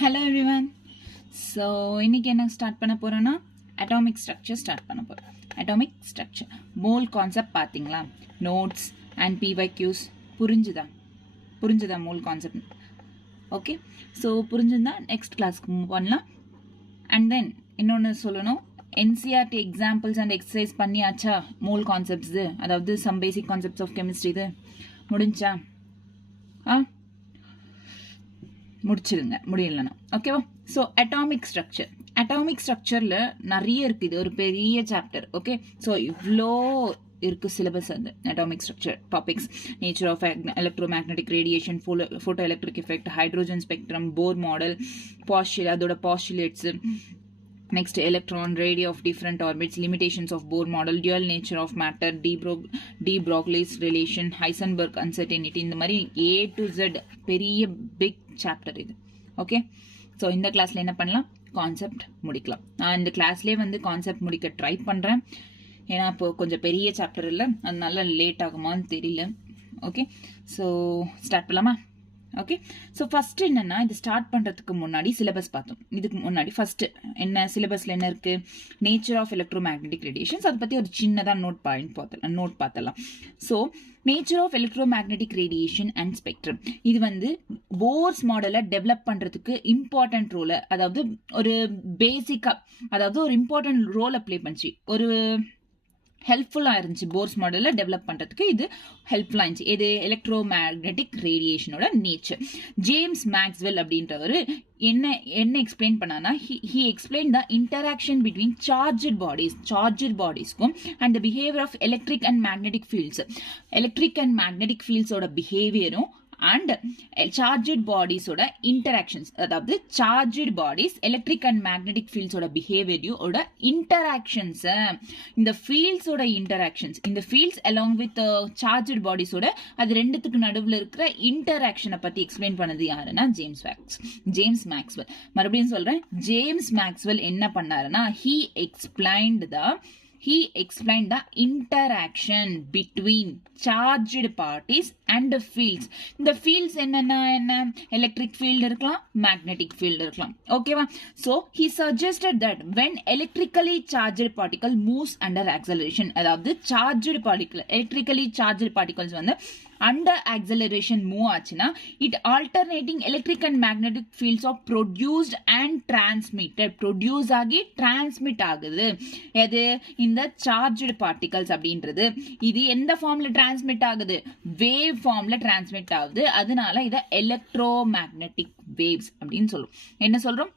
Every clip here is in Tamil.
Hello everyone. So இன்னைக்கு என்ன ஸ்டார்ட் பண்ண போறோம்னா அட்டாமிக் ஸ்ட்ரக்சர் ஸ்டார்ட் பண்ண போறோம். அட்டாமிக் ஸ்ட்ரக்சர் மோல் கான்செப்ட் பாத்தீங்களா? நோட்ஸ் அண்ட் PYQs புரிஞ்சுதா மோல் கான்செப்ட்? ஓகே, ஸோ புரிஞ்சுருந்தா நெக்ஸ்ட் கிளாஸ்க்கு மூவ் பண்ணலாம். அண்ட் தென் இன்னொன்று சொல்லணும், NCERT எக்ஸாம்பிள்ஸ் அண்ட் எக்ஸசைஸ் பண்ணியாச்சா? மோல் கான்செப்ட்ஸ், அதாவது some basic concepts of chemistry இது முடிஞ்சா? முடிச்சிருங்க, முடியலன்னா ஓகேவா? ஸோ அட்டாமிக் ஸ்ட்ரக்சரில் நிறைய இருக்குது, இது ஒரு பெரிய சாப்டர். ஓகே, ஸோ இவ்வளோ இருக்குது சிலபஸ். அந்த atomic structure topics: nature of electromagnetic radiation, photo electric effect, hydrogen spectrum, Bohr model, அதோட postulates, next electron, radio of different orbits, limitations of Bohr model, dual nature of matter, de Broglie's relation, Heisenberg uncertainty. இந்த மாதிரி A to Z பெரிய பிக் சாப்டர் இது. ஓகே, ஸோ இந்த கிளாஸ்ல என்ன பண்ணலாம்? கான்செப்ட் முடிக்கலாம். நான் இந்த கிளாஸ்லேயே வந்து கான்செப்ட் முடிக்க ட்ரை பண்ணுறேன், ஏன்னா இப்போ கொஞ்சம் பெரிய சாப்டர் இல்லை, அதனால லேட் ஆகுமான்னு தெரியல. ஓகே, ஸோ ஸ்டார்ட் பண்ணலாமா? ஓகே, ஸோ ஃபர்ஸ்ட் என்னன்னா, இது ஸ்டார்ட் பண்ணுறதுக்கு முன்னாடி சிலபஸ் பார்த்தோம். இதுக்கு முன்னாடி ஃபர்ஸ்ட் என்ன சிலபஸில் என்ன இருக்கு? Nature of electromagnetic radiations. அதை பற்றி ஒரு சின்னதாக நோட் பார்த்தலாம். So nature of electromagnetic radiation and spectrum, இது வந்து போர்ஸ் மாடலை டெவலப் பண்ணுறதுக்கு இம்பார்ட்டன்ட் ரோலை, அதாவது ஒரு பேசிக்காக, அதாவது ஒரு இம்பார்ட்டன்ட் ரோலை ப்ளே பண்ணிச்சு, ஒரு ஹெல்ப்ஃபுல்லாக இருந்துச்சு. போர்ஸ் மாடலில் டெவலப் பண்ணுறதுக்கு இது ஹெல்ப்ஃபுல்லாக இருந்துச்சு. இது எலக்ட்ரோமேக்னெட்டிக் ரேடியேஷனோட நேச்சர். ஜேம்ஸ் மேக்ஸ்வெல் அப்படின்றவர் என்ன எக்ஸ்பிளைன் பண்ணானா, he explain the interaction between charged பாடிஸ்க்கும் and the behaviour of electric and magnetic fields. Electric and magnetic ஃபீல்ட்ஸோட பிஹேவியரும் அண்ட் சார்ஜ்டு பாடிஸோட இன்டராக்ஷன்ஸ், அதாவது charged bodies electric and magnetic ஃபீல்ட்ஸோட பிஹேவியரோட இன்டராக்ஷன்ஸ், இந்த ஃபீல்ட்ஸோட இன்டராக்ஷன்ஸ், இந்த ஃபீல்ட்ஸ் அலாங் வித் சார்ஜ்டு பாடிஸோட அது ரெண்டுத்துக்கு நடுவில் இருக்கிற இன்டராக்ஷனை பற்றி எக்ஸ்பிளைன் பண்ணது யாருன்னா ஜேம்ஸ் மேக்ஸ்வெல். மறுபடியும் சொல்றேன், ஜேம்ஸ் மேக்ஸ்வெல் என்ன பண்ணாருன்னா, he explained the interaction between charged parties and the fields. இந்த fields என்ன electric field இருக்கலாம், magnetic field இருக்கலாம். ஓகேவா? So he suggested that when electrically charged particle moves under acceleration, அதாவது electrically charged particles வந்து under acceleration மூவ் ஆச்சுன்னா, it alternating electric and magnetic fields are produced and transmitted. Produce ஆகி டிரான்ஸ்மிட் ஆகுது. எது? இந்த சார்ஜ்டு பார்ட்டிகல்ஸ் அப்படின்றது இது எந்த ஃபார்ம்ல டிரான்ஸ்மிட் ஆகுது? வேவ் ஃபார்ம்ல டிரான்ஸ்மிட் ஆகுது. அதனால இதை எலக்ட்ரோமேக்னெட்டிக் வேவ்ஸ் அப்படின்னு சொல்றோம். என்ன சொல்றோம்?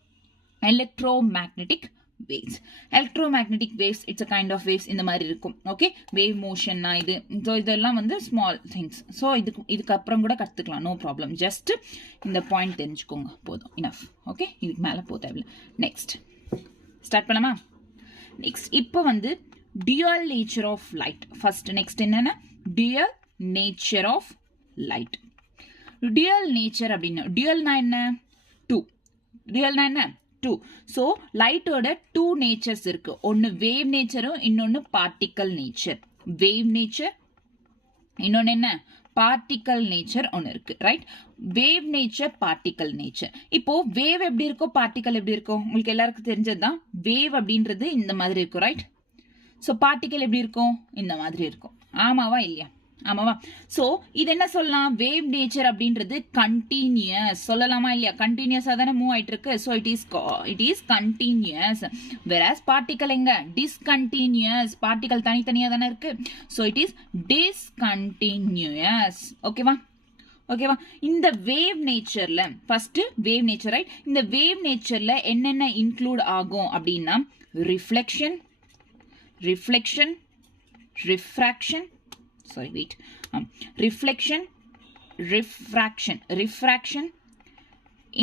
Electromagnetic waves. Electromagnetic waves, it's a kind of waves இந்த மாதிரி இருக்கும். ஓகே, வேவ் மோஷன் இது. ஸோ இதெல்லாம் வந்து ஸ்மால் திங்ஸ். ஸோ இதுக்கு அப்புறம் கூட கற்றுக்கலாம், நோ ப்ராப்ளம். ஜஸ்ட் இந்த பாயிண்ட் தெரிஞ்சுக்கோங்க போதும், இனஃப். ஓகே, இதுக்கு மேலே போக தேவையில்லை. நெக்ஸ்ட் ஸ்டார்ட் பண்ணலாமா? நெக்ஸ்ட் இப்போ வந்து dual nature of light. First next என்னன்னா, dual nature of light. Dual nature அப்படின்னு, டியூயல்னா என்ன? டூ. டியூயல்னா என்ன? டூ. ஸோ லைட்டோட டூ நேச்சர்ஸ் இருக்கு. ஒன்று வேவ் நேச்சரும் இன்னொன்று பார்ட்டிக்கல் நேச்சர். வேவ் நேச்சர், இன்னொன்று என்ன? பார்ட்டிக்கல் நேச்சர் ஒன்று இருக்கு. Right? Wave nature, particle nature. இப்போ வேவ் எப்படி இருக்கும், பார்ட்டிக்கல் எப்படி இருக்கும், உங்களுக்கு எல்லாருக்கும் தெரிஞ்சதுதான். வேவ் அப்படின்றது இந்த மாதிரி இருக்கும். ரைட்? ஸோ பார்ட்டிக்கல் எப்படி இருக்கும்? இந்த மாதிரி இருக்கும். ஆமாவா இல்லையா? ஆமாவா? ஸோ இது என்ன சொல்லலாம்? வேவ் நேச்சர் அப்படின்றது கண்டினியூஸ் சொல்லலாமா இல்லையா? கண்டினியூஸாக தானே மூவ் ஆயிட்டு இருக்கு. So it is continuous. Versus particle எங்க? டிஸ்கண்டினியூஸ். பார்ட்டிக்கல் தனித்தனியாக தானே இருக்கு. So it is discontinuous. ஓகேவா? இந்த வேவ் நேச்சர்ல ஃபர்ஸ்ட் வேவ் நேச்சர். ரைட்? இந்த வேவ் நேச்சர்ல என்னென்ன இன்க்ளூட் ஆகும் அப்படின்னா, reflection, refraction,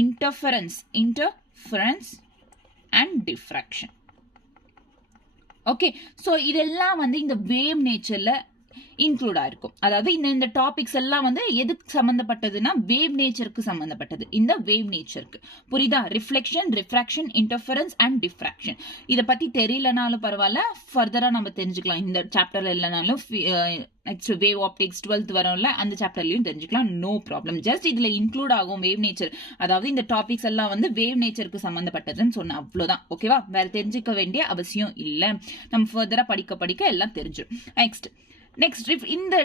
interference and diffraction. Okay, so இதெல்லாம் வந்து இந்த வேவ் நேச்சர்ல இன்க்ளூட் ஆயிருக்கும். அதாவது இந்த டாபிக்ஸ் எல்லாம் வந்து எதுக்கு சம்பந்தப்பட்டதுன்னா வேவ் நேச்சருக்கு சம்பந்தப்பட்டது. இந்த வேவ் நேச்சருக்கு புரியுதா? Reflection, refraction, interference and diffraction. இதை பத்தி தெரியலனாலும் பரவாயில்ல, ஃபர்தரா நம்ம தெரிஞ்சுக்கலாம். இந்த சாப்டர்ல இல்லைனாலும் நெக்ஸ்ட் வேவ் ஆப்டிக்ஸ் 12th வரும்ல, அந்த சாப்டர்லயும் தெரிஞ்சுக்கலாம். No problem. ஜஸ்ட் இதுல இன்க்ளூட் ஆகும் வேவ் நேச்சர். அதாவது இந்த டாபிக்ஸ் எல்லாம் வந்து வேவ் நேச்சருக்கு சம்பந்தப்பட்டதுன்னு சொன்ன அவ்வளவுதான். ஓகேவா? வேற தெரிஞ்சுக்க வேண்டிய அவசியம் இல்லை. நம்ம ஃபர்தரா படிக்க எல்லாம் தெரிஞ்சிடும். நெக்ஸ்ட் இந்த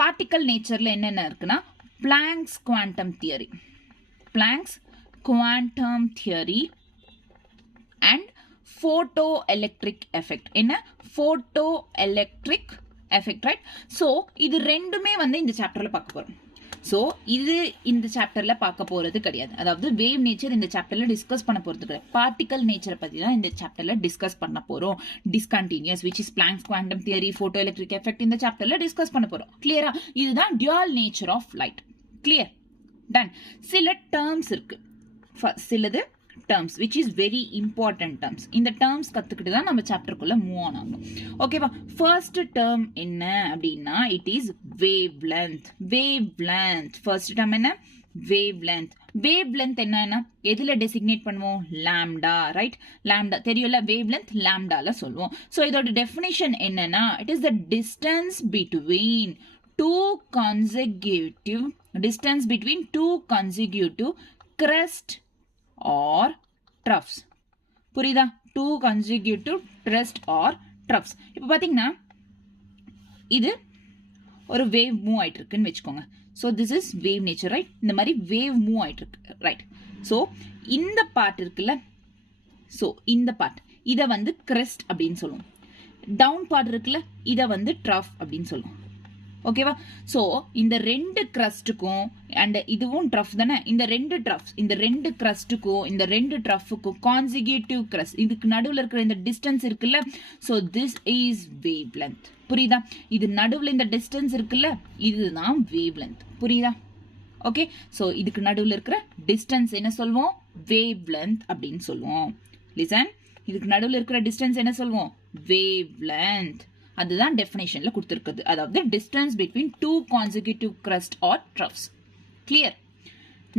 பார்ட்டிகல் நேச்சர்ல என்னென்ன இருக்குன்னா Planck's quantum theory, Planck's quantum theory and photo electric effect. என்ன? Photo electric effect, right? So இது ரெண்டுமே வந்து இந்த சாப்டர்ல பார்க்க போறோம். ஸோ இது இந்த சாப்டர்ல பார்க்க போறது கிடையாது. அதாவது வேவ் நேச்சர் இந்த சாப்டர்ல டிஸ்கஸ் பண்ண போறது கிடையாது. பார்ட்டிகல் நேச்சரை பத்தி தான் இந்த சாப்டர்ல டிஸ்கஸ் பண்ண போறோம். Discontinuous, which is Planck's quantum theory, photo electric effect இந்த சாப்டர்ல டிஸ்கஸ் பண்ண போறோம். கிளியரா? இதுதான் dual nature of light. Clear? Done. சில டேர்ம்ஸ் இருக்கு, சிலது terms which is very important terms. இந்த terms கத்துக்கிட்டு தான் நம்ம சாப்டருக்குள்ள மூவ் ஆன் ஆகணும். ஓகேவா? ஃபர்ஸ்ட் டேர்ம் என்ன அப்படின்னா it is wavelength. wavelength first term என்ன? wavelength. wavelength என்னன்னா எதுல டெசிக்னேட் பண்ணுவோம்? Lambda, right? லாம்டா தெரியும்ல, wavelength லாம்டால சொல்லுவோம். ஸோ இதோட டெஃபினிஷன் என்னன்னா it is the distance between two consecutive crest or troughs. புரியுதா? two consecutive crest or troughs. இப்போ பாத்தீங்கன்னா இது ஒரு வேவ் மூவ் ஆயிட்டு இருக்குன்னு வச்சுக்கோங்க. So this is wave nature, right? இந்த மாதிரி வேவ் மூவ் ஆயிட்டு இருக்கு, ரைட்? ஸோ இந்த பார்ட் இருக்குல்ல, ஸோ இந்த பார்ட் இதை வந்து கிரெஸ்ட் அப்படின்னு சொல்லுவோம். டவுன் பார்ட் இருக்குல்ல, இதை வந்து ட்ரஃப் அப்படின்னு சொல்லுவோம். ஓகேவா? ஸோ இந்த ரெண்டு கிரஸ்டுக்கும் அண்ட் இதுவும் ட்ரஃப் தானே, இந்த ரெண்டு கிரஸ்டுக்கும் இந்த ரெண்டு ட்ரஃபுக்கும் கான்சிக்யூட்டிவ் கிரஸ்ட், இதுக்கு நடுவில் இருக்கிற இந்த டிஸ்டன்ஸ் இருக்குல்ல, so this is wave length. புரியுதா? இது நடுவில் இந்த டிஸ்டன்ஸ் இருக்குல்ல, இதுதான் வேவ் லென்த். புரியுதா? ஓகே. ஸோ இதுக்கு நடுவில் இருக்கிற டிஸ்டன்ஸ் என்ன சொல்லுவோம்? வேவ் லென்த் அப்படின்னு சொல்லுவோம். லிசன், இதுக்கு நடுவில் இருக்கிற டிஸ்டன்ஸ் என்ன சொல்லுவோம்? Wave length. அதுதான் டெஃபினேஷன்ல கொடுத்திருக்குது. அதாவது distance between two consecutive crest or troughs. Clear?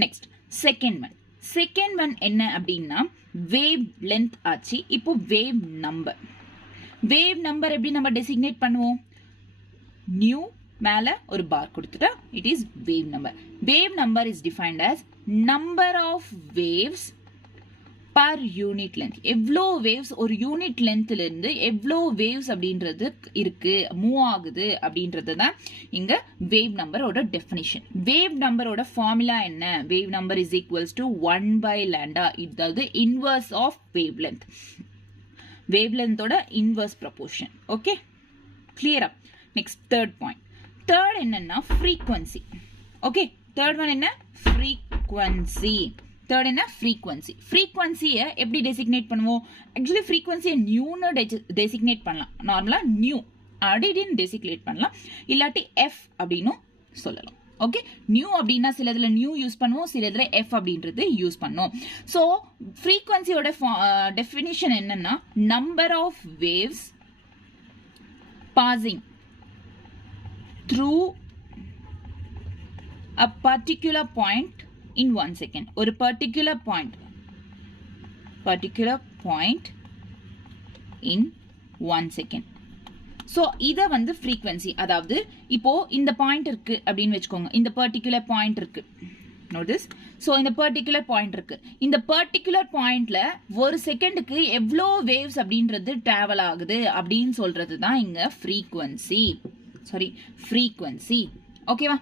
Next second one என்ன அப்படின்னா வேவ் லென்த் ஆச்சு. இப்போ வேவ் நம்பர் எப்படி நம்ம டெசிக்னேட் பண்ணுவோம்? நியூ மேல ஒரு பார் கொடுத்துட்டா it is wave number. Wave number is defined as number of waves per unit length. எவ்வளோ வேவ்ஸ் ஒரு யூனிட் லென்த்ல இருந்து எவ்வளோ வேவ்ஸ் அப்படின்றது இருக்கு, மூவ் ஆகுது அப்படின்றது தான் இங்க வேவ் நம்பரோட டெஃபினிஷன். வேவ் நம்பரோட ஃபார்முலா என்ன? Wave number is equals to 1/λ. இதாவது inverse of wave length. Wave லென்த்தோட இன்வர்ஸ் ப்ரொபோர்ஷன். ஓகே, கிளியரா? Next third point. தேர்ட் என்னன்னா ஃப்ரீக்வன்சி. ஓகே, தேர்ட் ஒன் என்ன? ஃப்ரீக்வன்சி. தேர்ட் என்ன? ஃப்ரீக்வன்சி. ஃப்ரீக்வன்சியை எப்படி டெசிக்னேட் பண்ணுவோம்? ஆக்சுவலி ஃப்ரீக்வன்சியை நியூன்னு டெசிக்னேட் பண்ணலாம். நார்மலாக நியூ அப்படின்னு டெசிக்னேட் பண்ணலாம், இல்லாட்டி எஃப் அப்படின்னும் சொல்லலாம். ஓகே, நியூ அப்படின்னா சில இதில் நியூ யூஸ் பண்ணுவோம், சில இதில் எஃப் அப்படின்றது யூஸ் பண்ணுவோம். ஸோ ஃப்ரீக்வன்சியோட டெஃபினிஷன் என்னன்னா number of waves passing through a particular point in 1 second. ஒரு particular point in 1 second. So இதை வந்து ஃப்ரீக்வன்சி. அதாவது இப்போ இந்த பாயிண்ட் இருக்கு அப்படின்னு வச்சுக்கோங்க, இந்த பர்டிகுலர் பாயிண்ட் இருக்கு. நோட்டிஸ். ஸோ இந்த பர்டிகுலர் பாயிண்ட் இருக்கு. இந்த பர்டிகுலர் பாயிண்ட்ல ஒரு செகண்டுக்கு எவ்வளோ வேவ்ஸ் அப்படின்றது டிராவல் ஆகுது அப்படின்னு சொல்றது தான் இங்க ஃப்ரீக்வன்சி. ஓகேவா?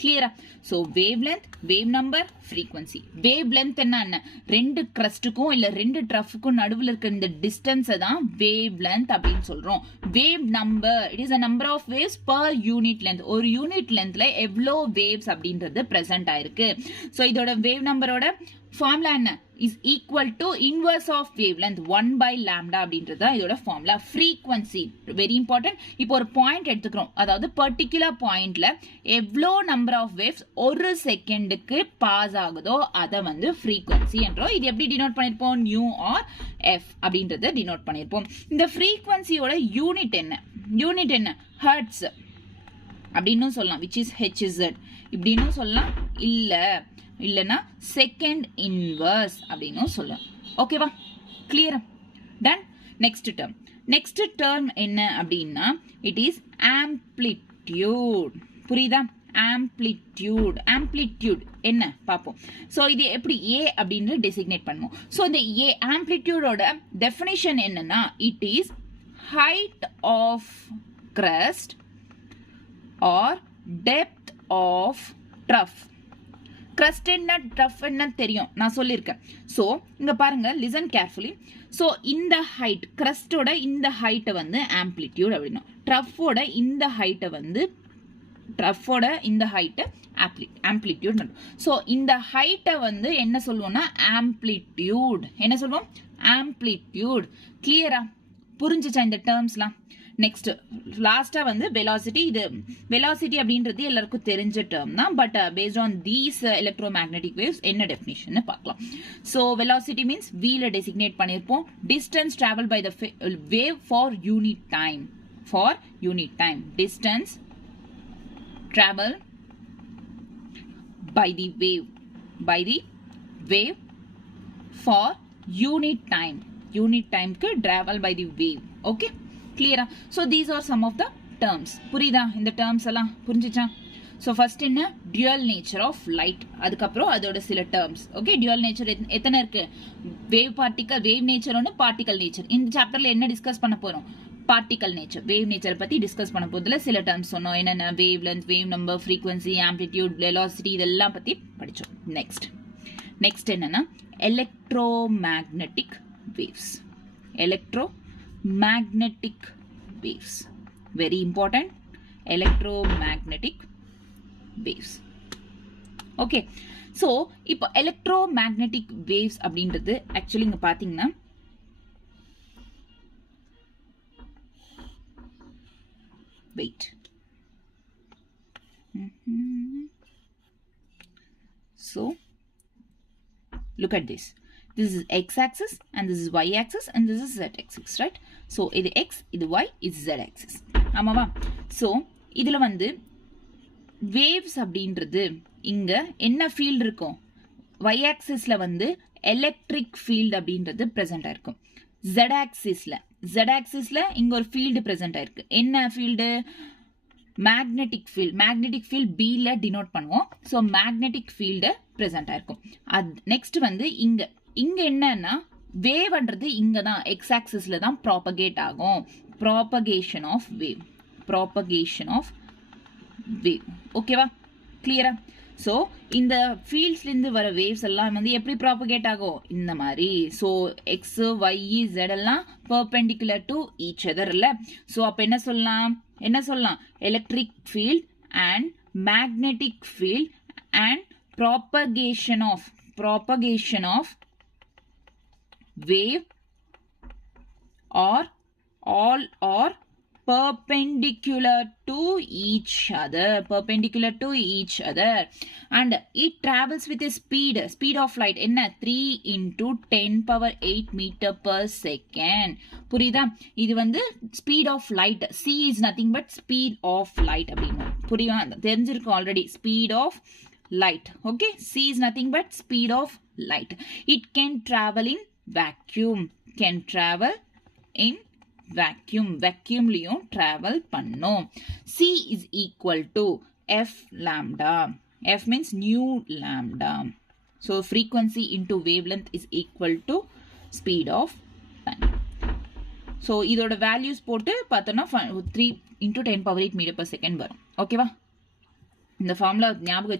கிளியரா? So wave length, wave number, frequency. Wave length என்ன? ரெண்டு கிரஸ்டுக்கும் இல்ல ரெண்டு ட்ரஃபுக்கும் நடுவில் இருக்க இந்த டிஸ்டன்ஸை தான் வேவ் லென்த் அப்படின்னு சொல்றோம். Wave number it is a number of waves per unit length. ஒரு யூனிட் லென்த்ல எவ்வளோ வேவ்ஸ் அப்படின்றது பிரசன்ட் ஆயிருக்கு. ஸோ இதோட வேவ் நம்பரோட ஃபார்முலா என்ன? Is equal to inverse of wave length 1/λ அப்படின்றது தான் இதோட ஃபார்முலா. Frequency very important. இப்போ ஒரு பாயிண்ட் எடுத்துக்கிறோம், அதாவது பர்டிகுலர் பாயிண்ட்ல எவ்வளோ நம்பர் ஆஃப் வேவ்ஸ் ஒரு செகண்டுக்கு பாஸ் ஆகுதோ அதை வந்து ஃப்ரீக்வன்சி என்றோம். இது எப்படி டினோட் பண்ணிருப்போம்? நியூ ஆர் எஃப் அப்படின்றத டினோட் பண்ணிருப்போம். இந்த ஃப்ரீக்வன்சியோட யூனிட் என்ன? ஹெர்ட்ஸ். அப்படின்னும் சொல்லலாம், which is hz இப்படின்னும் சொல்லலாம், இல்லைன்னா செகண்ட் இன்வர்ஸ் அப்படின்னும் சொல்லலாம். ஓகேவா, கிளியரா? டன். நெக்ஸ்ட் டேர்ம் என்ன அப்படின்னா இட் இஸ் ஆம்ப்ளிட்யூட். புரியுதா? ஆம்ப்ளிட்யூட் என்ன பார்ப்போம். ஸோ இது எப்படி ஏ அப்படின்னு டெசிக்னேட் பண்ணுவோம். ஸோ இந்த ஏ ஆம்ப்ளிட்யூடோட டெஃபினிஷன் என்னன்னா it is height of crust or depth of trough. crust என்ன trough என்ன தெரியும், நான் சொல்லியிருக்கேன். ஸோ இங்க பாருங்க, லிசன் கேர்ஃபுல்லி. ஸோ இந்த ஹைட், crustோட இந்த ஹைட்டை வந்து ஆம்ப்ளிட்யூட் அப்படின்னா, ட்ரஃபோட இந்த ஹைட்டை வந்து ஆம்ப்ளிட்யூட். ஸோ இந்த ஹைட்டை வந்து என்ன சொல்லுவோம்னா ஆம்ப்ளிட்யூட். என்ன சொல்லுவோம்? ஆம்ப்ளிட்யூட். கிளியரா? புரிஞ்சுச்சா இந்த டேர்ம்ஸ்லாம்? நெக்ஸ்ட் லாஸ்டா வந்து வெலாசிட்டி. இது வெலாசிட்டி அப்படின்றது எல்லாருக்கும் தெரிஞ்ச டேர்ம் தான், but based on these electromagnetic waves என்ன டெஃபினிஷன் பார்க்கலாம். ஸோ வெலாசிட்டி மீன்ஸ் வீல டெசிக்னேட் பண்ணியிருப்போம். Distance travel by the wave for unit time. Distance travel by the wave for unit time க்கு travel by the wave. okay, clear? So these are some of the terms. புரியுதா? இந்த terms எல்லாம் புரிஞ்சுச்சா? So first என்ன? dual nature of light. அதுக்கப்புறம் அதோட சில terms. okay, dual nature எத்தனை இருக்கு? wave particle, wave nature ஒன்று, particle nature. இந்த சாப்டர்ல என்ன டிஸ்கஸ் பண்ண போறோம்? பார்ட்டிகல் நேச்சர், வேவ் நேச்சர் பத்தி டிஸ்கஸ் பண்ண போதுல சில டேர்ம்ஸ் சொன்னோம். என்னென்ன? Wave length, wave number, frequency, amplitude, velocity, இதெல்லாம் பத்தி படிச்சோம். நெக்ஸ்ட் என்னன்னா electromagnetic waves. Very important. Electromagnetic waves. Okay, so இப்போ எலக்ட்ரோமேக்னெட்டிக் வேவ்ஸ் அப்படின்றது ஆக்சுவலி இங்க பாத்தீங்கன்னா wait. So look at this. This is x-axis and this is y-axis and this is z-axis, right? So இது x, இது y, இது z-axis. ஆமாவா? So இதுல வந்து waves அப்படின்றது இங்க என்ன ஃபீல்ட் இருக்கும்? y-axisல வந்து எலக்ட்ரிக் ஃபீல்ட் அப்படின்றது present ஆயிருக்கும். z-axisல இங்க ஒரு ஃபீல்டு பிரசன்ட் ஆயிருக்கு. என்ன ஃபீல்டு? மேக்னெட்டிக் ஃபீல்ட் B ல டினோட் பண்ணுவோம். ஸோ மேக்னெட்டிக் ஃபீல்டு பிரசன்ட் ஆயிருக்கும். நெக்ஸ்ட் வந்து இங்க என்னன்னா வேவ்ன்றது இங்க தான் எக்ஸ் ஆக்சிஸ்ல தான் ப்ராபகேட் ஆகும். Propagation of wave. ஓகேவா, கிளியரா? ஸோ இந்த ஃபீல்ட்ஸ்லேருந்து வர வேவ்ஸ் எல்லாம் வந்து எப்படி ப்ராபகேட் ஆகும்? இந்த மாதிரி. ஸோ எக்ஸ், ஒய், ஜெட் எல்லாம் பெர்பெண்டிகுலர் டு ஈச் அதர் இல்லை? ஸோ அப்போ என்ன சொல்லலாம்? Electric field and magnetic field and propagation of wave all are perpendicular to each other, and it travels with a speed of light என்ன 3 into 10 power 8 meter per second. புரியுதா? இது வந்து speed of light. c is nothing but speed of light அப்படின்னு புரியுதா? தெரிஞ்சிருக்கு already. speed of light. okay, c is nothing but speed of light. It can travel in vacuum. vacuumலயும் travel பண்ணும். c is equal to f lambda. f means nu lambda. So frequency into wavelength is equal to speed of light. So இதோட values போட்டு பார்த்தோம்னா 3 into 10 power 8 meter per second வரும். ஓகேவா? இந்த ஃபார்முலா ஞாபகம்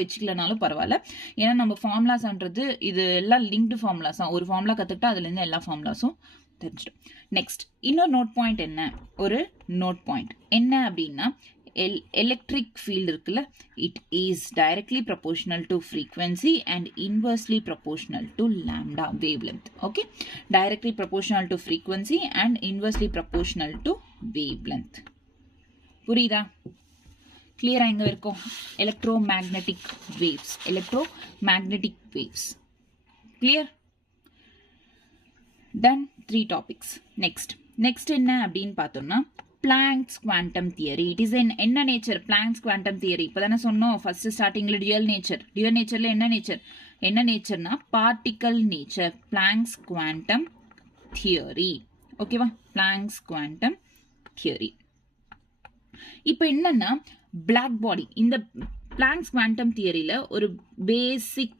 வச்சுக்கலனாலும் பரவாயில்ல. ஏன்னா நம்ம ஃபார்முலாஸ்ன்றது இது எல்லாம் லிங்க்டு ஃபார்முலாஸ் தான். ஒரு ஃபார்முலா கற்றுக்கிட்டா அதுலேருந்து எல்லா ஃபார்முலாஸும் தெரிஞ்சிடும். நெக்ஸ்ட் இன்னொரு நோட் பாயிண்ட் என்ன? ஒரு நோட் பாயிண்ட் என்ன அப்படின்னா எலக்ட்ரிக் ஃபீல்டு இருக்குல்ல, it is directly proportional to frequency and inversely proportional to lambda wave length. Okay, directly proportional to frequency and inversely proportional to wave length. புரியுதா? கிளியரா? எங்க இருக்கும்? Electromagnetic waves. Clear? Done. 3 topics. Next என்ன அப்படின்னு பார்த்தோம்னா Planck's quantum theory. It is in என்ன nature? Planck's quantum theory. இப்பதானே சொன்னோம் first startingல dual nature. Dual natureல என்ன nature? என்ன natureனா particle nature. Planck's quantum theory. ஓகேவா? Planck's quantum theory. இப்போ என்னன்னா black body. இந்த Planck's quantum theoryல ஒரு basic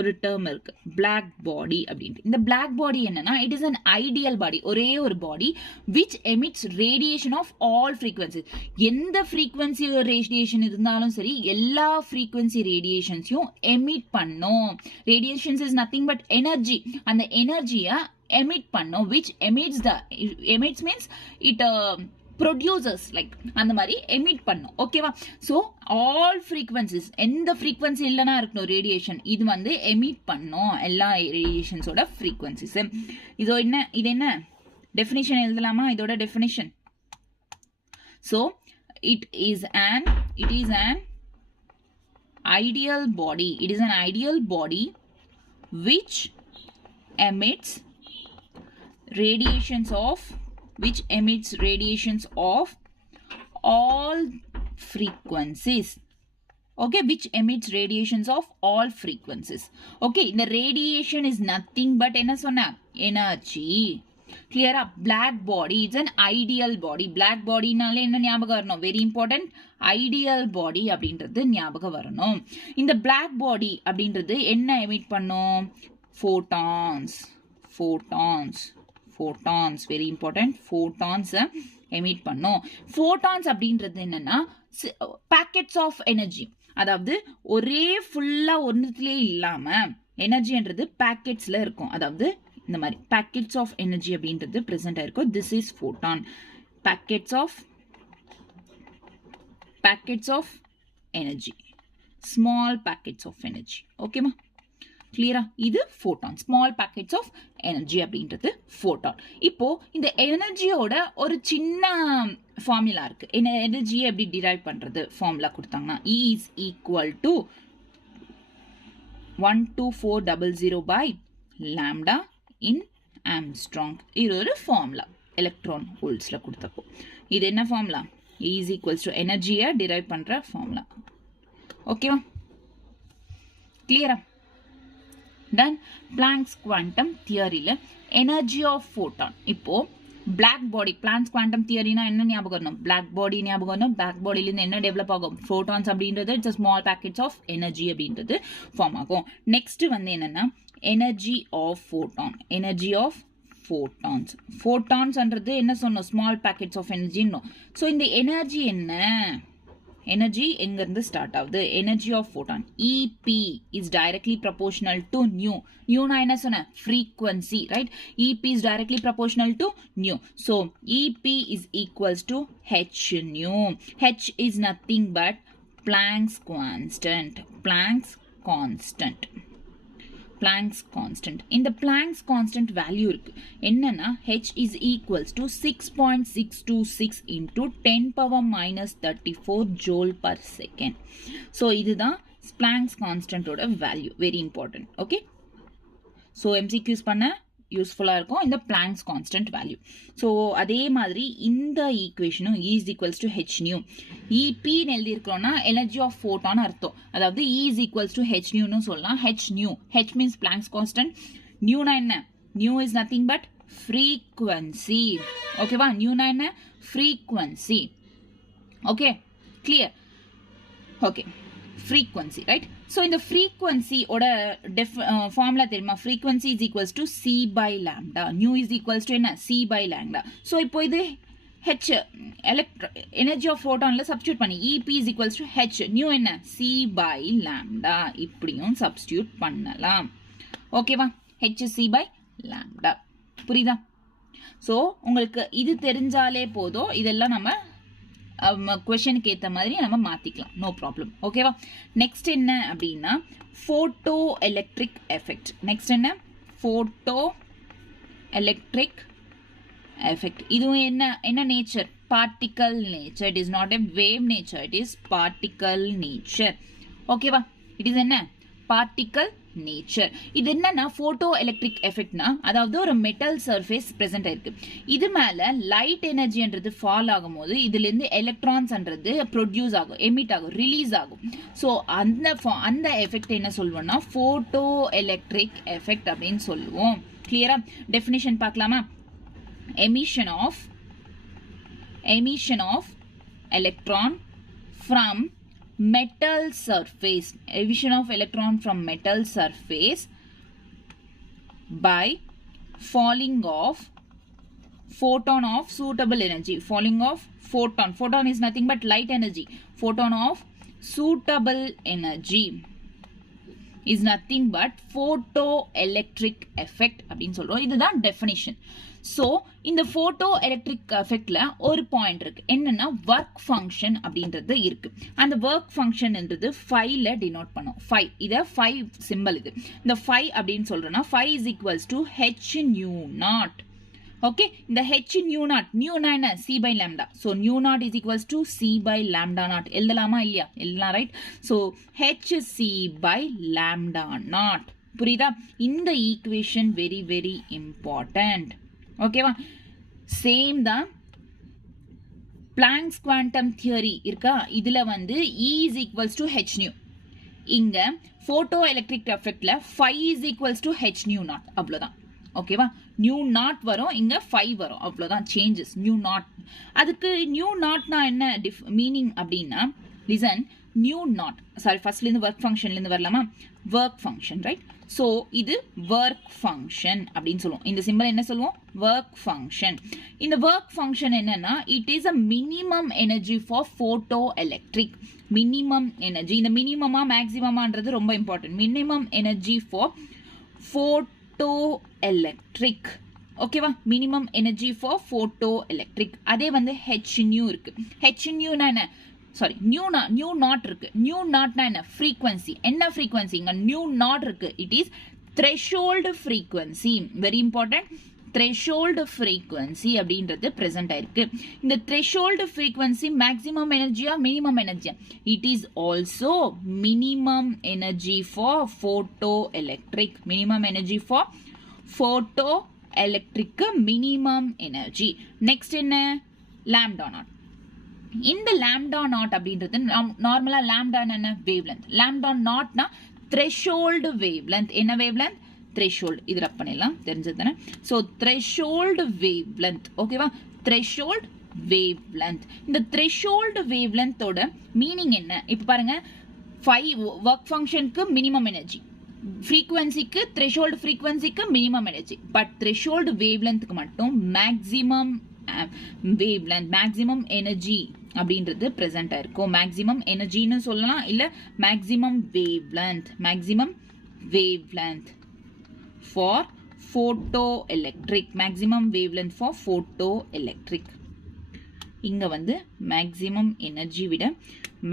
ஒரு டேர்ம் இருக்கு black body அப்படின்ட்டு. இந்த black body என்னன்னா it is an ideal body, ஒரே ஒரு body which emits radiation of all frequencies. எந்த frequency radiation இருந்தாலும் சரி எல்லா frequency radiationsயும் emit பண்ணும். Radiations is nothing but energy. அந்த எனர்ஜியை emit பண்ணும், which emits means it producers like அந்த மாதிரி emit பண்ணும். ஓகேவா? ஸோ ஆல் ஃப்ரீக்வன்சிஸ், எந்த ஃப்ரீக்வன்சி இல்லைனா இருக்கணும் ரேடியேஷன், இது வந்து emit பண்ணும் எல்லா ரேடியேஷன்ஸோட ஃப்ரீக்வன்சிஸ். இது என்ன டெஃபினிஷன் எழுதலாமா? இதோட definition. So it is an ideal body. It is an ideal body which emits radiations of all frequencies. Okay, which emits radiations of all frequencies. Okay, the radiation is nothing but என்ன சொன்ன? energy. Clear up? Black body is an ideal body. Black body நால என்ன ஞாபகம் வரணும்? Very important. Ideal body அப்படின்றது ஞாபகம் வரணும். இந்த black body அப்படின்றது என்ன emit பண்ணும்? photons, very important. photons emit பண்ணும். photons அப்படின்றது என்னன்னா packets of energy. அதாவது ஒரே ஃபுல்லா ஒன்றுத்திலே இல்லாம எனர்ஜின்றது பேக்கெட்ஸ்ல இருக்கும். அதாவது இந்த மாதிரி packets of energy அப்படின்றது present ஆயிருக்கும். this is photon. packets of energy, small packets of energy. ஓகேமா? கிளியரா? இது photon, small packets of energy அப்படின்றது ஃபோட்டான். இப்போ இந்த எனர்ஜியோட ஒரு சின்ன ஃபார்முலா இருக்கு. எனர்ஜியை எப்படி டிரைவ் பண்றது? ஃபார்முலா கொடுத்தாங்கன்னா E is equal to 12400 by lambda in Armstrong. இது ஒரு ஃபார்முலா எலக்ட்ரான் வோல்ட்ஸ்ல கொடுத்தப்போ. இது என்ன formula? E is equals to எனர்ஜியை டிரைவ் பண்ற ஃபார்முலா. ஓகேவா? கிளியரா? Then Planck's quantum theoryல energy of photon. இப்போ black body, Planck's quantum theoryனா என்ன ஞாபகம் வரணும்? black body ஞாபகம் வரணும். black bodyல இருந்து என்ன டெவலப் ஆகும்? photons அப்படின்றது it's a small packets of energy அப்படின்றது ஃபார்ம் ஆகும். நெக்ஸ்ட் வந்து என்னன்னா energy of photon. energy of photons. photonsன்றது என்ன சொன்னோம்? small packets of energy. So இந்த எனர்ஜி என்ன? energy எங்க இருந்து ஸ்டார்ட் ஆகுது? energy of photon EP is directly proportional to nu. nu நான் என்ன சொன்னேன்? frequency, right? EP is directly proportional to nu. So EP is equals to h nu. h is nothing but Planck's constant. Planck's constant. இந்த Planck's constant value இருக்கு. என்னன்னா h is equals to 6.626 into 10 power minus 34 joule per second. So இதுதான் Planck's constant ஓட value. Very important. Okay. So MCQs பண்ண யூஸ்ஃபுல்லா இருக்கும் இந்த Planck's constant value. ஸோ அதே மாதிரி இந்த ஈக்குவேஷனும் E is equals to h nu. EP எழுதி இருக்கிறோம்னா எனர்ஜி ஆஃப் ஃபோட்டான் அர்த்தம். அதாவது E is equals to h nu சொல்லலாம். h nu, h means Planck's constant. nu என்ன? nu is nothing but frequency. ஓகேவா? nu என்ன? frequency. Okay, clear? Okay, frequency, right? So in the frequency oda formula therima, frequency is equals to c by lambda. Nu is equals to என்ன? c by lambda. So இப்போ இது h energy of photon ல substitute பண்ணி EP is equals to h. Nu என்ன? c by lambda. இப்படியும் substitute பண்ணலாம். ஓகேவா? h c by lambda. புரியுதா? So உங்களுக்கு இது தெரிஞ்சாலே போதும். இதெல்லாம் நம்ம क्वेश्चन ஏத்த மாதிரி நம்ம மாத்திக்கலாம். No problem. ஓகேவா? நெக்ஸ்ட் என்ன அப்படின்னா போட்டோ எலக்ட்ரிக் எஃபெக்ட். நெக்ஸ்ட் என்ன? Photo electric effect. இதுவும் என்ன nature? Particle nature. It is not a wave nature, it is particle nature. ஓகேவா? இட் இஸ் என்ன? Particle nature. இது என்னன்னா போட்டோ எலக்ட்ரிக் எஃபெக்ட்னா, அதாவது ஒரு மெட்டல் சர்ஃபேஸ் பிரசன்ட் ஆயிருக்கு, இது மேல லைட் எனர்ஜின்றது ஃபால் ஆகும் போது இதுல இருந்து எலக்ட்ரான்ஸ்ன்றது ப்ரொடியூஸ் ஆகும், எமிட் ஆகும், ரிலீஸ் ஆகும். ஸோ அந்த எஃபெக்ட் என்ன சொல்லுவோம்னா போட்டோ எலக்ட்ரிக் எஃபெக்ட் அப்படின்னு சொல்லுவோம். கிளியரா? டெஃபினிஷன் பார்க்கலாமா? emission of electron from metal surface, emission of electron from metal surface by falling of photon of suitable energy. Falling of photon is nothing but light energy. Photon of suitable energy is nothing but photoelectric effect அப்படின்னு சொல்றோம். இதுதான் டெஃபினிஷன். ஸோ இந்த போட்டோ எலக்ட்ரிக் எஃபெக்ட்ல ஒரு பாயிண்ட் இருக்கு, என்னன்னா ஒர்க் ஃபங்க்ஷன் அப்படின்றது இருக்கு. அந்த ஒர்க் ஃபங்க்ஷன்ன்றது ஃபைவ்ல டினோட் பண்ணும். ஃபைவ், இதை ஃபைவ் சிம்பிள். இது இந்த ஃபைவ் அப்படின்னு சொல்றோம்னா five is equals to h nu naught. Okay, இந்த ஹெச் நியூ நாட், நியூனா என்ன? C by lambda. So nu naught is equals to c by lambda naught. எழுதலாமா இல்லையா? எழுதலாம், right? So h c by lambda naught. புரியுதா? இந்த ஈக்குவேஷன் வெரி வெரி இம்பார்ட்டன்ட். ஓகேவா? சேம் தான் பிளாங்க்ஸ் குவாண்டம் தியரி இருக்கா, இதுல வந்து E is equals to h nu. இங்க போட்டோ எலக்ட்ரிக் எஃபெக்ட்ல 5 is equals to h nu naught. அவ்வளவுதான். ஓகேவா? நியூ நாட் வரும், இங்க 5 வரும், அவ்வளவுதான் சேஞ்சஸ். Nu naught. அதுக்கு நியூ நாட்னா என்ன மீனிங் அப்படின்னா, லிசன், நியூ நாட், சாரி ஃபர்ஸ்ட்ல இருந்து ஒர்க் ஃபங்க்ஷன்ல இருந்து வரலாமா? Work function, right? ஸோ இது ஒர்க் ஃபங்க்ஷன் அப்படின்னு சொல்லுவோம். இந்த சிம்பிள் என்ன சொல்லுவோம்? Work function. இந்த ஒர்க் ஃபங்க்ஷன் என்னன்னா, it is a minimum energy for photoelectric. Minimum energy, இந்த மினிமமா மேக்ஸிமமான்றது ரொம்ப important. Minimum energy for photoelectric. ஓகேவா? Minimum energy for photoelectric. அதே வந்து ஹெச் நியூ இருக்கு. ஹெச் நியூனா என்ன? சாரி, நியூ நாட் இருக்கு. நியூ நாட்னா என்ன? ஃப்ரீக்வன்சி. என்ன ஃப்ரீக்வன்சி? இங்க நியூ நாட் இருக்கு. It is threshold frequency. Very important. Threshold frequency அப்படின்றது பிரசன்ட் ஆயிருக்கு. இந்த த்ரெஷோல்டு ஃப்ரீக்வன்சி மேக்ஸிமம் எனர்ஜியா மினிமம் எனர்ஜியா? It is also minimum energy for photoelectric. Minimum energy for photo எலக்ட்ரிக்கு மினிமம் எனர்ஜி. நெக்ஸ்ட் என்ன? Lambda naught. இந்த லாம்டா நாட் அப்படின்றது நார்மலா லாம்டா என்ன? வேவ்லென்த். லாம்டா நாட்னா த்ரெஷோல்டு வேவ்லென்த். என்ன வேவ்லென்த்? த்ரெஷோல்டு. இது ரப் பண்ணிடலாம், தெரிஞ்சது தானே? So threshold wavelength. ஓகேவா? Threshold wavelength. இந்த த்ரெஷோல்டு வேவ்லென்த்தோட மீனிங் என்ன? இப்போ பாருங்க, 5 ஒர்க் ஃபங்க்ஷனுக்கு மினிமம் எனர்ஜி, ஃப்ரீக்வன்சிக்கு த்ரெஷோல்டு ஃப்ரீக்வன்சிக்கு மினிமம் எனர்ஜி, பட் த்ரெஷோல்டு வேவ்லென்த்துக்கு மட்டும் மேக்ஸிமம் வேவ்லென்த், மேக்ஸிமம் எனர்ஜி அப்படின்றது பிரசன்ட் ஆயிருக்கும். மேக்ஸிமம் எனர்ஜின்னு சொல்லலாம், இல்ல maximum wavelength. Maximum wavelength for photoelectric. Maximum wavelength for photoelectric. இங்க வந்து மேக்ஸிமம் எனர்ஜி விட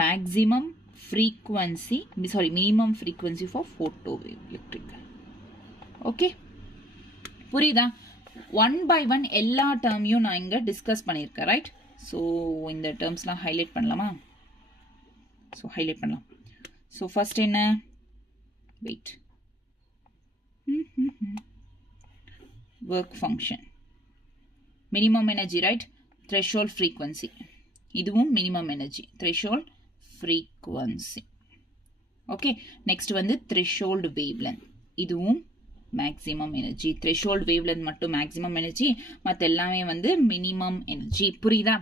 maximum frequency, sorry, minimum frequency for photoelectric. Okay, புரியுதா? ஒன் பை ஒன் எல்லா டேர்மையும் நான் இங்கே டிஸ்கஸ் பண்ணியிருக்கேன், ரைட்? ஸோ இந்த டேர்ம்ஸ்லாம் ஹைலைட் பண்ணலாமா? ஸோ ஹைலைட் பண்ணலாம். ஸோ ஃபர்ஸ்ட் என்ன? Wait, work function, minimum energy, right? Threshold frequency, இதுவும் minimum energy, threshold frequency. Okay, next வந்து த்ரெஷோல்ட் வேவ்லென்த், இதுவும் மேக்ஸிமம் எனர்ஜி. த்ரெஷோல்ட் வேவ்லென்த் மட்டும் மேக்ஸிமம் எனர்ஜி, மற்ற எல்லாமே வந்து மினிமம் எனர்ஜி. புரியுதா?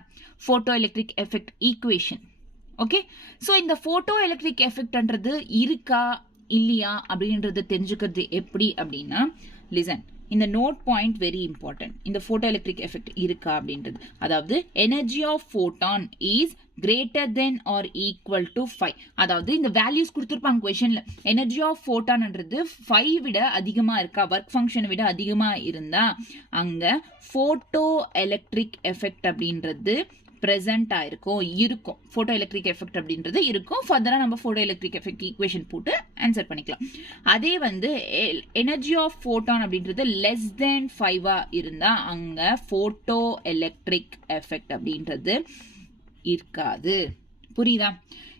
Photo electric effect equation. Okay, so இந்த போட்டோ எலக்ட்ரிக் எஃபெக்ட்ன்றது இருக்கா இல்லையா அப்படின்றது தெரிஞ்சுக்கிறது எப்படி அப்படின்னா, லிசன், இந்த நோட் பாயிண்ட் வெரி இம்பார்ட்டன்ட். இந்த போட்டோ எலக்ட்ரிக் எஃபெக்ட் இருக்கா அப்படின்றது, அதாவது energy of photon is greater than or equal to 5. அதாவது இந்த வேல்யூஸ் கொடுத்துருப்பாங்க கொஸ்டின்ல. எனர்ஜி ஆஃப் போட்டான்ன்றது 5 விட அதிகமா இருக்கா, ஒர்க் ஃபங்க்ஷனை விட அதிகமா இருந்தா அங்க போட்டோ எலக்ட்ரிக் எஃபெக்ட் அப்படின்றது present இருக்கும். போட்டோ எலக்ட்ரிக் எஃபெக்ட் அப்படின்றது இருக்கும். ஃபர்தரா நம்ம போட்டோ எலக்ட்ரிக் எஃபெக்ட் ஈக்குவேஷன் போட்டு ஆன்சர் பண்ணிக்கலாம். அதே வந்து எனர்ஜி ஆஃப் போட்டான் அப்படின்றது லெஸ் தென் 5 இருந்தா அங்க போட்டோ எலக்ட்ரிக் எஃபெக்ட் அப்படின்றது இருக்காது. புரியுதா?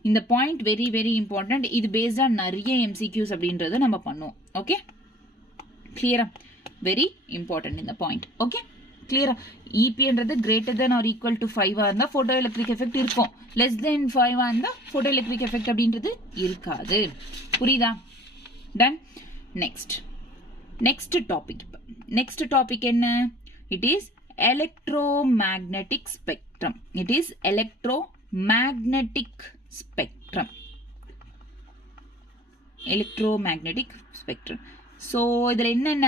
இந்த பாயிண்ட் வெரி வெரி இம்பார்ட்டன்ட். இது பேஸ்ட் ஆன் நிறைய எம்சிக்யூஸ் அப்படின்றத நம்ம பண்ணுவோம். ஓகே, கிளியரா? வெரி இம்பார்ட்டன்ட் இந்த பாயிண்ட். ஓகே, கிளியரா? இபின்றது greater than or equal to 5 இருந்தா போட்டோ எலக்ட்ரிக் எஃபெக்ட் இருக்கும். லெஸ் தென் 5 இருந்தா போட்டோ எலக்ட்ரிக் எஃபெக்ட் அப்படின்றது இருக்காது. புரியுதா? டன். நெக்ஸ்ட் டாபிக் என்ன? It is electromagnetic spectrum. It is electromagnetic spectrum. Electromagnetic spectrum. So இதில் என்னென்ன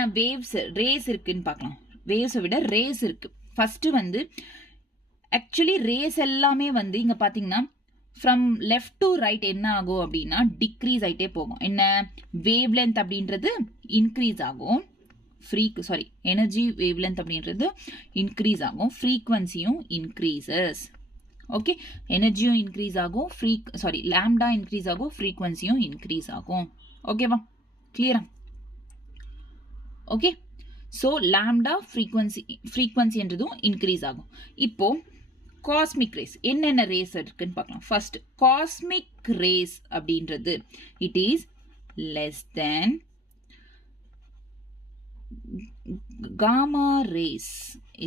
ரேஸ் இருக்குன்னு பார்க்கலாம். வேவ்ஸை விட ரேஸ் இருக்கு. ஃபர்ஸ்ட் வந்து ஆக்சுவலி ரேஸ் எல்லாமே வந்து இங்க பாத்தீங்கன்னா ஃப்ரம் லெஃப்ட் டு ரைட் என்ன ஆகும் அப்படின்னா டிக்ரீஸ் ஆயிட்டே போகும். என்ன? வேவ் லென்த் அப்படின்றது இன்க்ரீஸ் ஆகும். எனர்ஜி வேவ் லென்த் அப்படின்றது இன்க்ரீஸ் ஆகும். ஃப்ரீக்வன்சியும் இன்க்ரீசஸ். ஓகே, எனர்ஜியும் இன்க்ரீஸ் ஆகும். லாம்டா இன்க்ரீஸ் ஆகும். ஃப்ரீக்வன்சியும் இன்க்ரீஸ் ஆகும். ஓகேவா? கிளியரா? ஓகே, ஸோ லாம்டா ஃப்ரீக்வன்சின்றதும் இன்க்ரீஸ் ஆகும். இப்போ காஸ்மிக் ரேஸ் என்னென்ன ரேஸ் இருக்குன்னு பார்க்கலாம். ஃபர்ஸ்ட் காஸ்மிக் ரேஸ் அப்படின்றது it is less than gamma rays,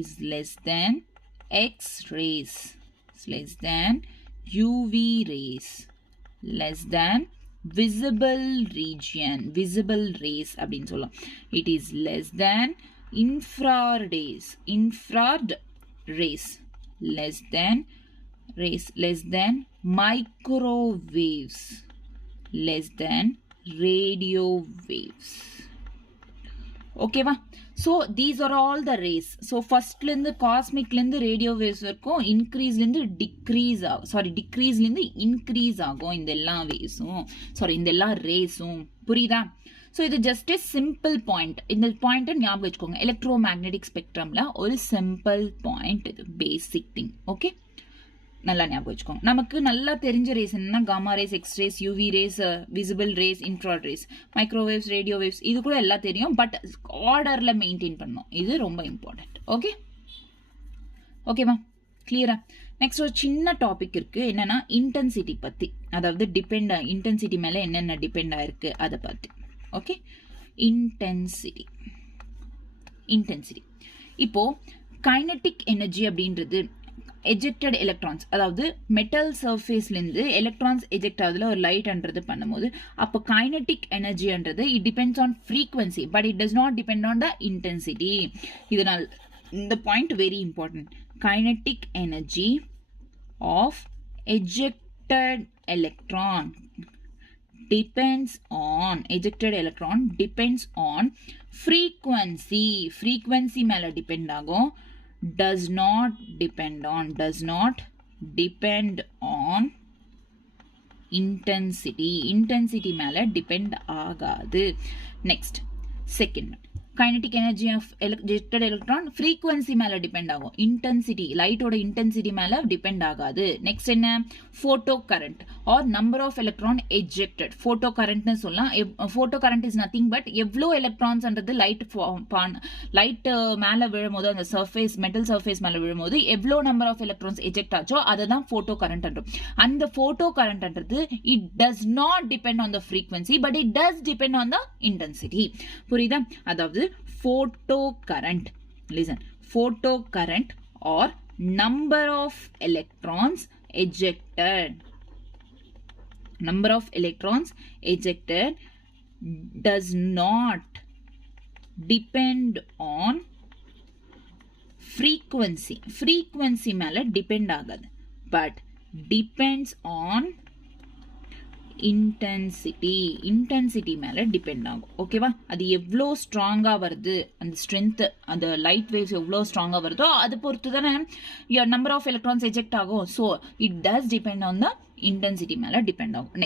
is less than X rays, less than UV rays, less than visible region, visible rays அப்படின்னு சொல்லலாம். It is less than infrared rays, less than microwaves, less than radio waves. ஓகேவா? So these are all the rays. So ஃபர்ஸ்ட்லேருந்து காஸ்மிக்லேருந்து ரேடியோ வேவ்ஸ் இருக்கும். இன்க்ரீஸ்லேருந்து டிக்ரீஸ்லேருந்து இன்க்ரீஸ் ஆகும் இந்த எல்லா வேவ்ஸும், இந்த எல்லா ரேஸும். புரியுதா? ஸோ இது ஜஸ்ட் சிம்பிள் பாயிண்ட். இந்த பாயிண்ட்டை ஞாபகம் வச்சுக்கோங்க. எலக்ட்ரோ மேக்னெட்டிக் ஸ்பெக்ட்ரம்ல ஒரு சிம்பிள் பாயிண்ட், இது பேசிக் திங். ஓகே, நல்லா ஞாபகம் வச்சுக்கோங்க. நமக்கு நல்லா தெரிஞ்ச ரேஸ் என்னன்னா gamma rays, X rays, UV rays, visible rays, infrared rays, microwaves, radio waves, இது கூட எல்லாம் தெரியும். பட் ஆர்டர்ல மெயின்டைன் பண்ணணும். இது ரொம்ப இம்பார்ட்டன்ட். ஓகேவா? கிளியரா? நெக்ஸ்ட் ஒரு சின்ன டாபிக் இருக்கு. என்னன்னா இன்டென்சிட்டி பத்தி, அதாவது இன்டென்சிட்டி மேல என்னென்ன டிபெண்ட் ஆயிருக்கு அதை பத்தி. Okay, intensity. இப்போ கைனடிக் எனர்ஜி அப்படின்றது எஜெக்டட் எலக்ட்ரான்ஸ், அதாவது மெட்டல் சர்ஃபேஸ்லேருந்து எலக்ட்ரான்ஸ் எஜெக்ட் ஆகுதுல ஒரு லைட்ன்றது பண்ணும்போது, அப்போ கைனடிக் எனர்ஜின்றது it depends on frequency, but it does not depend on the intensity. இதனால் இந்த point very important. Kinetic energy of ejected electron depends on frequency மேல டிபெண்ட் ஆகும். does not depend on intensity மேல டிபெண்ட் ஆகாது. Next second, kinetic energy of ejected electron frequency மேல டிபெண்ட் ஆகும். இன்டென்சிட்டி, லைட்டோட இன்டென்சிட்டி மேல டிபெண்ட் ஆகாது. நெக்ஸ்ட் என்ன? Photocurrent or number of electron ejected. Photo கரண்ட்னு சொல்லலாம். Photocurrent is nothing but எவ்வளோ எலக்ட்ரான்ஸ்ன்றது லைட் மேல விழும்போது, அந்த சர்ஃபேஸ் மெட்டல் சர்ஃபேஸ் மேல விழும்போது எவ்வளோ நம்பர் ஆஃப் எலக்ட்ரான்ஸ் எஜெக்ட் ஆச்சோ அதை தான் போட்டோ கரண்ட் என்றோம். அந்த போட்டோ கரண்ட்ன்றது it does not depend on the frequency but it does depend on the intensity. புரியுதா? அதாவது photocurrent, listen, photocurrent or number of electrons ejected does not depend on frequency மேல depend ஆகாது, but depends on இன்டென்சிட்டி மேல டிபெண்ட் ஆகும். ஓகேவா? அது எவ்வளோ ஸ்ட்ராங்கா வருது, அந்த ஸ்ட்ரென்த், அந்த லைட் வேவ்ஸ் எவ்வளோ ஸ்ட்ராங்கா வருதோ அதை பொறுத்து தானே நம்பர் ஆஃப் எலக்ட்ரான்ஸ் எஜெக்ட் ஆகும். So it does depend on the intensity மேல டிபெண்ட் ஆகும்.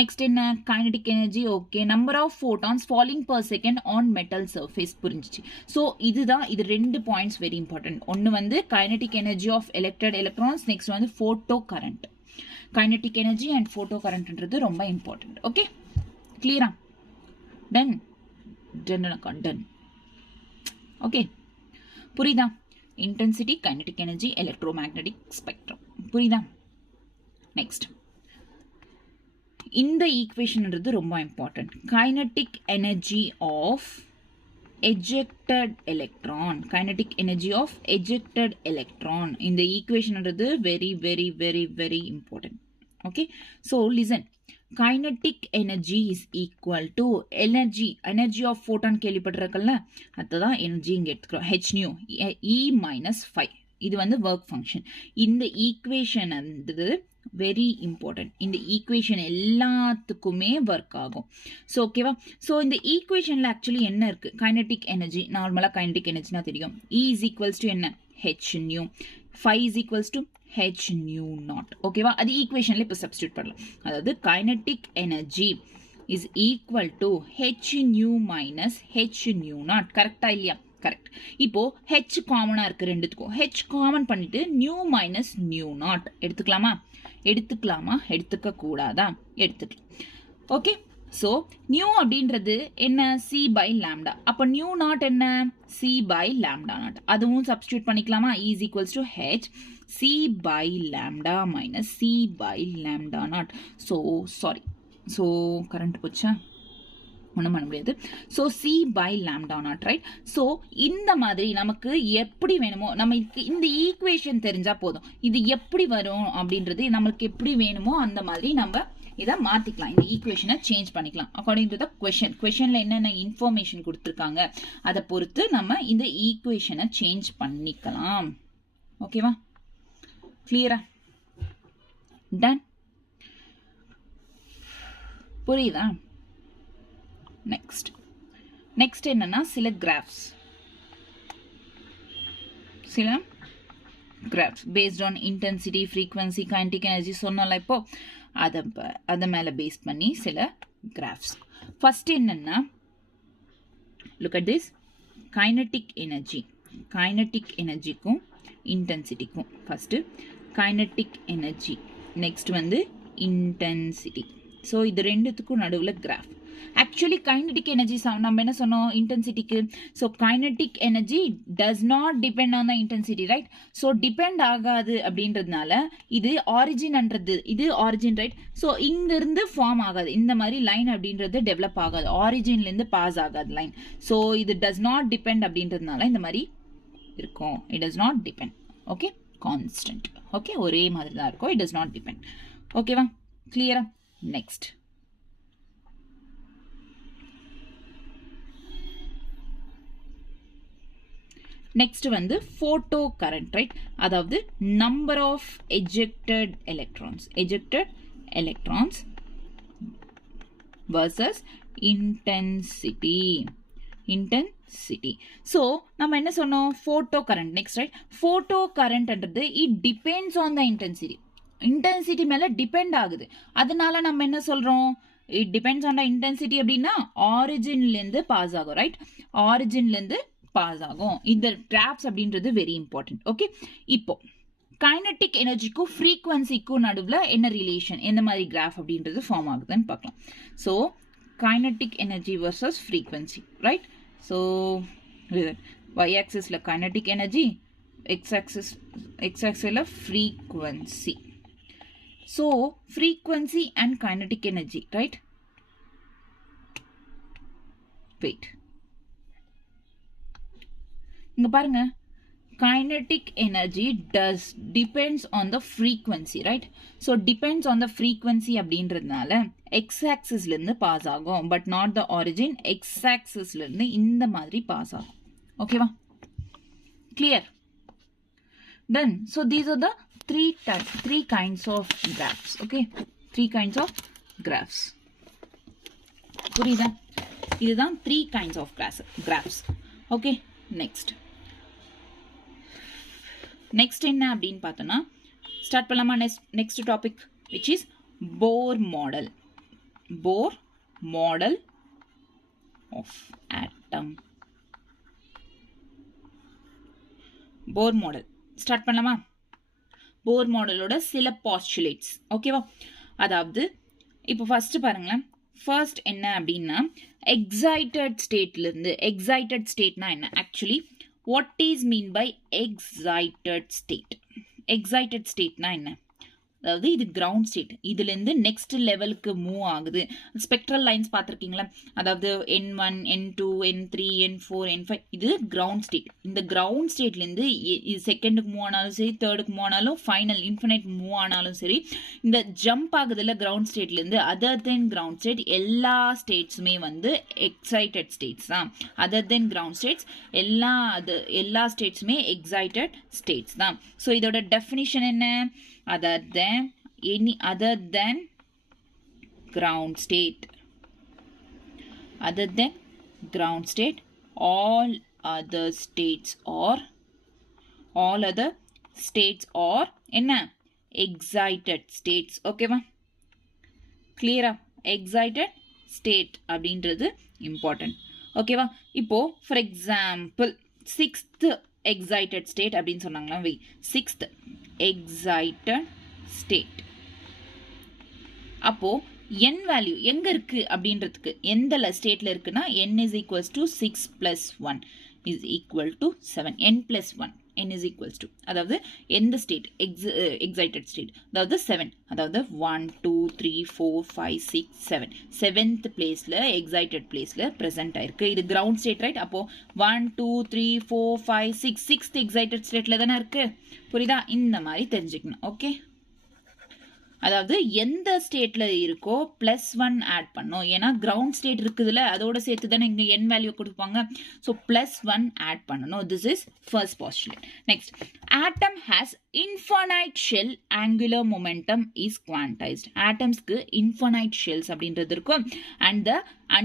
நெக்ஸ்ட் என்ன? Kinetic energy. Okay, number of photons falling per second on metal surface. புரிஞ்சிச்சு? ஸோ இது ரெண்டு பாயிண்ட்ஸ் வெரி இம்பார்ட்டன்ட். ஒன்று வந்து kinetic energy of ejected electrons, next வந்து photocurrent. Kinetic energy and photo கரண்ட்ன்றது ரொம்ப இம்பார்ட்டன்ட். ஓகே, கிளியரா? டன். ஓகே, புரியுதா? Intensity, kinetic energy, electromagnetic spectrum. புரியுதா? நெக்ஸ்ட் இந்த ஈக்குவேஷன்ன்றது ரொம்ப important. Kinetic energy of ejected electron, kinetic energy of ejected electron. இந்த ஈக்குவேஷன்ன்றது very important. Okay, so listen, kinetic energy is equal to energy of photon கேள்விப்பட்டிருக்கல்ல, அதுதான் எனர்ஜி இங்க எடுத்துக்கிறோம், h nu e minus phi. இது வந்து work function. இந்த ஈக்குவேஷன் வந்து வெரி இம்பார்ட்டன்ட். இந்த ஈக்குவேஷன் எல்லாத்துக்குமே ஒர்க் ஆகும். ஸோ ஓகேவா? ஸோ இந்த ஈக்குவேஷனில் ஆக்சுவலி என்ன இருக்குது? கைனடிக் எனர்ஜி, நார்மலாக கைனடிக் எனர்ஜினா தெரியும், E இஸ் ஈக்குவல்ஸ் டு என்ன? H new. Five is equals to h nu not. ஓகேவா? அது ஈக்குவேஷனில் இப்போ சப்ஸ்டியூட் பண்ணலாம். அதாவது kinetic energy is equal to h new minus H nu not. கரெக்டா இல்லையா? கரெக்ட். இப்போ ஹெச் காமனா இருக்கு ரெண்டுத்துக்கும். ஹெச் காமன் பண்ணிட்டு நியூ மைனஸ் நியூ நாட் எடுத்துக்கலாமா? எடுத்துக்க கூடாதா? எடுத்துக்கலாம். ஓகே, ஸோ நியூ அப்படின்றது என்ன? C by lambda. அப்போ நியூ நாட் என்ன? C by lambda naught. அதுவும் சப்ஸ்டியூட் பண்ணிக்கலாமா? E is equals to H C by lambda minus C by lambda naught. So sorry. So current போச்சா? ஒன்றும் பண்ண முடியாது. So C by lambda naught, right? So இந்த மாதிரி நமக்கு எப்படி வேணுமோ, நமக்கு இந்த ஈக்குவேஷன் தெரிஞ்சா போதும். இது எப்படி வரும் அப்படின்றது நம்மளுக்கு எப்படி வேணுமோ அந்த மாதிரி நம்ம இதை மாற்றிக்கலாம். இந்த ஈக்குவேஷனை சேஞ்ச் பண்ணிக்கலாம் அக்கார்டிங் டு த கொஷன். கொஷனில் என்னென்ன இன்ஃபர்மேஷன் கொடுத்துருக்காங்க அதை பொறுத்து நம்ம இந்த ஈக்குவேஷனை சேஞ்ச் பண்ணிக்கலாம். ஓகேவா? கிளியரா? டன்? புரியுதா? நெக்ஸ்ட் என்னன்னா சில graphs based on intensity, frequency, kinetic energy சொன்னால இப்போ அதை மேலே பேஸ் பண்ணி சில கிராஃப்ஸ். ஃபர்ஸ்ட் என்னன்னா, லுக் அட் திஸ், கைனடிக் எனர்ஜிக்கும் இன்டென்சிட்டிக்கும். ஃபர்ஸ்ட் கைனடிக் எனர்ஜி, நெக்ஸ்ட் வந்து இன்டென்சிட்டி. ஸோ இது ரெண்டுத்துக்கும் நடுவில் கிராஃப். ஆக்சுவலி கைனடிக் எனர்ஜி நம்ம என்ன சொன்னோம் இன்டென்சிட்டிக்கு? So kinetic energy does not depend on the intensity, right? So depend ஆகாது அப்படின்றதுனால இது ஆரிஜின், ரைட்? ஸோ இங்கிருந்து ஃபார்ம் ஆகாது, இந்த மாதிரி லைன் அப்படின்றது டெவலப் ஆகாது, ஆரிஜின்லேருந்து பாஸ் ஆகாது லைன். ஸோ இது டஸ் நாட் டிபெண்ட் அப்படின்றதுனால இந்த மாதிரி இருக்கும். It does not depend. Okay, constant. Okay, ஒரே மாதிரி தான் இருக்கும். It does not depend. ஓகேவா? கிளியரா? நெக்ஸ்ட் வந்து ஃபோட்டோ கரண்ட், ரைட்? அதாவது number of ejected electrons versus intensity. So நம்ம என்ன சொன்னோம்? Photocurrent. Next, right? Photo கரண்ட்ன்றது it depends on the intensity மேல டிபெண்ட் ஆகுது. அதனால நம்ம என்ன சொல்றோம்? It depends on the intensity அப்படின்னா ஆரிஜின்லேருந்து பாஸ் ஆகும், ரைட்? ஆரிஜின்லேருந்து பாஸ் ஆகும். இந்த கிராஃப்ஸ் அப்படின்றது வெரி இம்பார்ட்டன்ட். ஓகே, இப்போ கைனடிக் எனர்ஜிக்கும் ஃப்ரீக்வன்சிக்கும் நடுவில் என்ன ரிலேஷன், எந்த மாதிரி கிராஃப் அப்படின்றது ஃபார்ம் ஆகுதுன்னு பார்க்கலாம். So kinetic energy versus frequency, right? So y ஆக்சிஸில் கைனடிக் எனர்ஜி, x ஆக்சிஸில் frequency. So frequency and kinetic energy, right? Wait, இங்க பாருங்க, kinetic energy depends on the frequency, right? So depends on the frequency அப்படின்றதுனால x axisல இருந்து பாஸ் ஆகும், but not the origin. x axisல இருந்து இந்த மாதிரி பாஸ் ஆகும். ஓகேவா? clear? Done. So these are the three kinds of graphs. Okay, 3 kinds of graphs. புரியுதா? இதுதான் 3 kinds of graphs. Okay, next என்ன அப்படின்னு பார்த்தோம்னா, ஸ்டார்ட் பண்ணலாமா? Next topic which is Bohr model of atom. Bohr model start பண்ணலாமா? Bohr மாடலோட சில பாஸ்டுலேட்ஸ். ஓகேவா? அதாவது இப்போ ஃபர்ஸ்ட் பாருங்களேன். ஃபர்ஸ்ட் என்ன அப்படின்னா, எக்ஸைட்டட் ஸ்டேட்னா என்ன? Actually what is mean by excited state? Excited state na enna? அதாவது இது கிரவுண்ட் ஸ்டேட். இதுலேருந்து நெக்ஸ்ட் லெவலுக்கு மூவ் ஆகுது. ஸ்பெக்ட்ரல் லைன்ஸ் பார்த்துருக்கீங்களா? அதாவது N1, N2, N3, N4, N5 இது கிரவுண்ட் ஸ்டேட். இந்த கிரவுண்ட் ஸ்டேட்லேருந்து செகண்டுக்கு மூவ் ஆனாலும் சரி, தேர்டுக்கு மூவ் ஆனாலும், ஃபைனல் இன்ஃபினைட் மூவ் ஆனாலும் சரி, இந்த ஜம்ப் ஆகுதுல கிரவுண்ட் ஸ்டேட்லேருந்து அதர் தென் கிரவுண்ட் ஸ்டேட் எல்லா ஸ்டேட்ஸுமே வந்து எக்ஸைட்டட் ஸ்டேட்ஸ் தான். அதர் தென் கிரவுண்ட் ஸ்டேட்ஸ் எல்லா ஸ்டேட்ஸுமே எக்ஸைட்டட் ஸ்டேட்ஸ் தான். ஸோ இதோட டெஃபினிஷன் என்ன? any other than ground state, all other states are என்ன? excited states. ஓகேவா? கிளியரா? excited state அப்படின்றது important. ஓகேவா? இப்போ for example 6th excited state அப்படின்னு சொன்னாங்களா? 6th excited state. அப்போ n வேல்யூ எங்க இருக்கு அப்படின்றதுக்கு, எந்த ஸ்டேட்ல இருக்குன்னா n is equals to 6 plus 1 is equal to 7. n plus 1 n is equals to, அதாவது எந்த ஸ்டேட் எக்ஸைட்டட் ஸ்டேட், அதாவது 7, அதாவது 1 2 3 4 5 6 7 7th பிளேஸ்ல எக்ஸைட்டட் பிளேஸ்ல பிரசன்ட் ஆயிருக்கு. இது கிரவுண்ட் ஸ்டேட், ரைட்? அப்போ 1 2 3 4 5 6 6th எக்ஸைட்டட் ஸ்டேட்ல தானே இருக்கு. புரியுதா? இந்த மாதிரி தெரிஞ்சுக்கணும். ஓகே, அதாவது எந்த ஸ்டேட்ல இருக்கோ +1 ஆட் பண்ணும். ஏன்னா கிரவுண்ட் ஸ்டேட் இருக்குதுல, அதோட சேர்த்து தானே இங்க n வேல்யூ கொடுப்பாங்க. ஸோ +1 ஆட் பண்ணணும். This is first postulate. Next, atom has infinite shell, angular momentum is quantised. ஆட்டம்ஸ்க்கு இன்ஃபனைட் ஷெல்ஸ் அப்படின்றது இருக்கும். And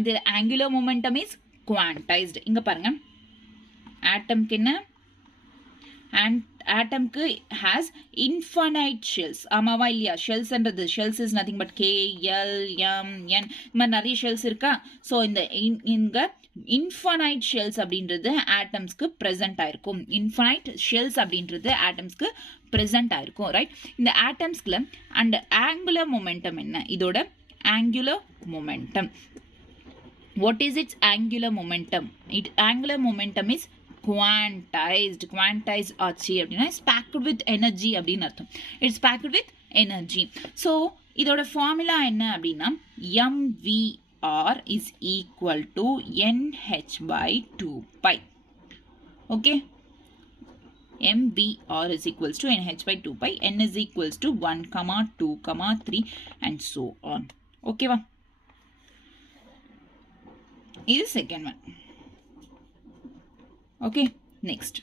the angular momentum is quantised. இங்க பாருங்க, ஆட்டம்க்கு என்ன? ஆட்டம்க்கு has infinite shells. ஆமாவா இல்லையா? ஷெல்ஸ்ன்றது, shells is nothing but K, L, M, N, இந்த மாதிரி நிறைய ஷெல்ஸ் இருக்கா? ஸோ இங்க இன்ஃபனைட் ஷெல்ஸ் அப்படின்றது ஆட்டம்ஸ்க்கு ப்ரெசென்ட் ஆயிருக்கும். இன்ஃபனைட் ஷெல்ஸ் அப்படின்றது ஆட்டம்ஸ்க்கு ப்ரெசென்ட் ஆயிருக்கும், ரைட்? இந்த ஆட்டம்ஸ்க்குள்ள அண்ட் ஆங்குலர் மொமெண்டம் என்ன? இதோட angular momentum, what is its angular momentum? Angular momentum is quantized ஆச்சு அப்படின்னா it's packed with energy அப்படின்னு அர்த்தம். It's packed with energy. So இதோட ஃபார்முலா என்ன அப்படின்னா mvr is equal to nh/2π. okay, mvr is equals to nh/2π. n is equals to 1, 2, 3 and so on. okay வா? இது second one. Okay, next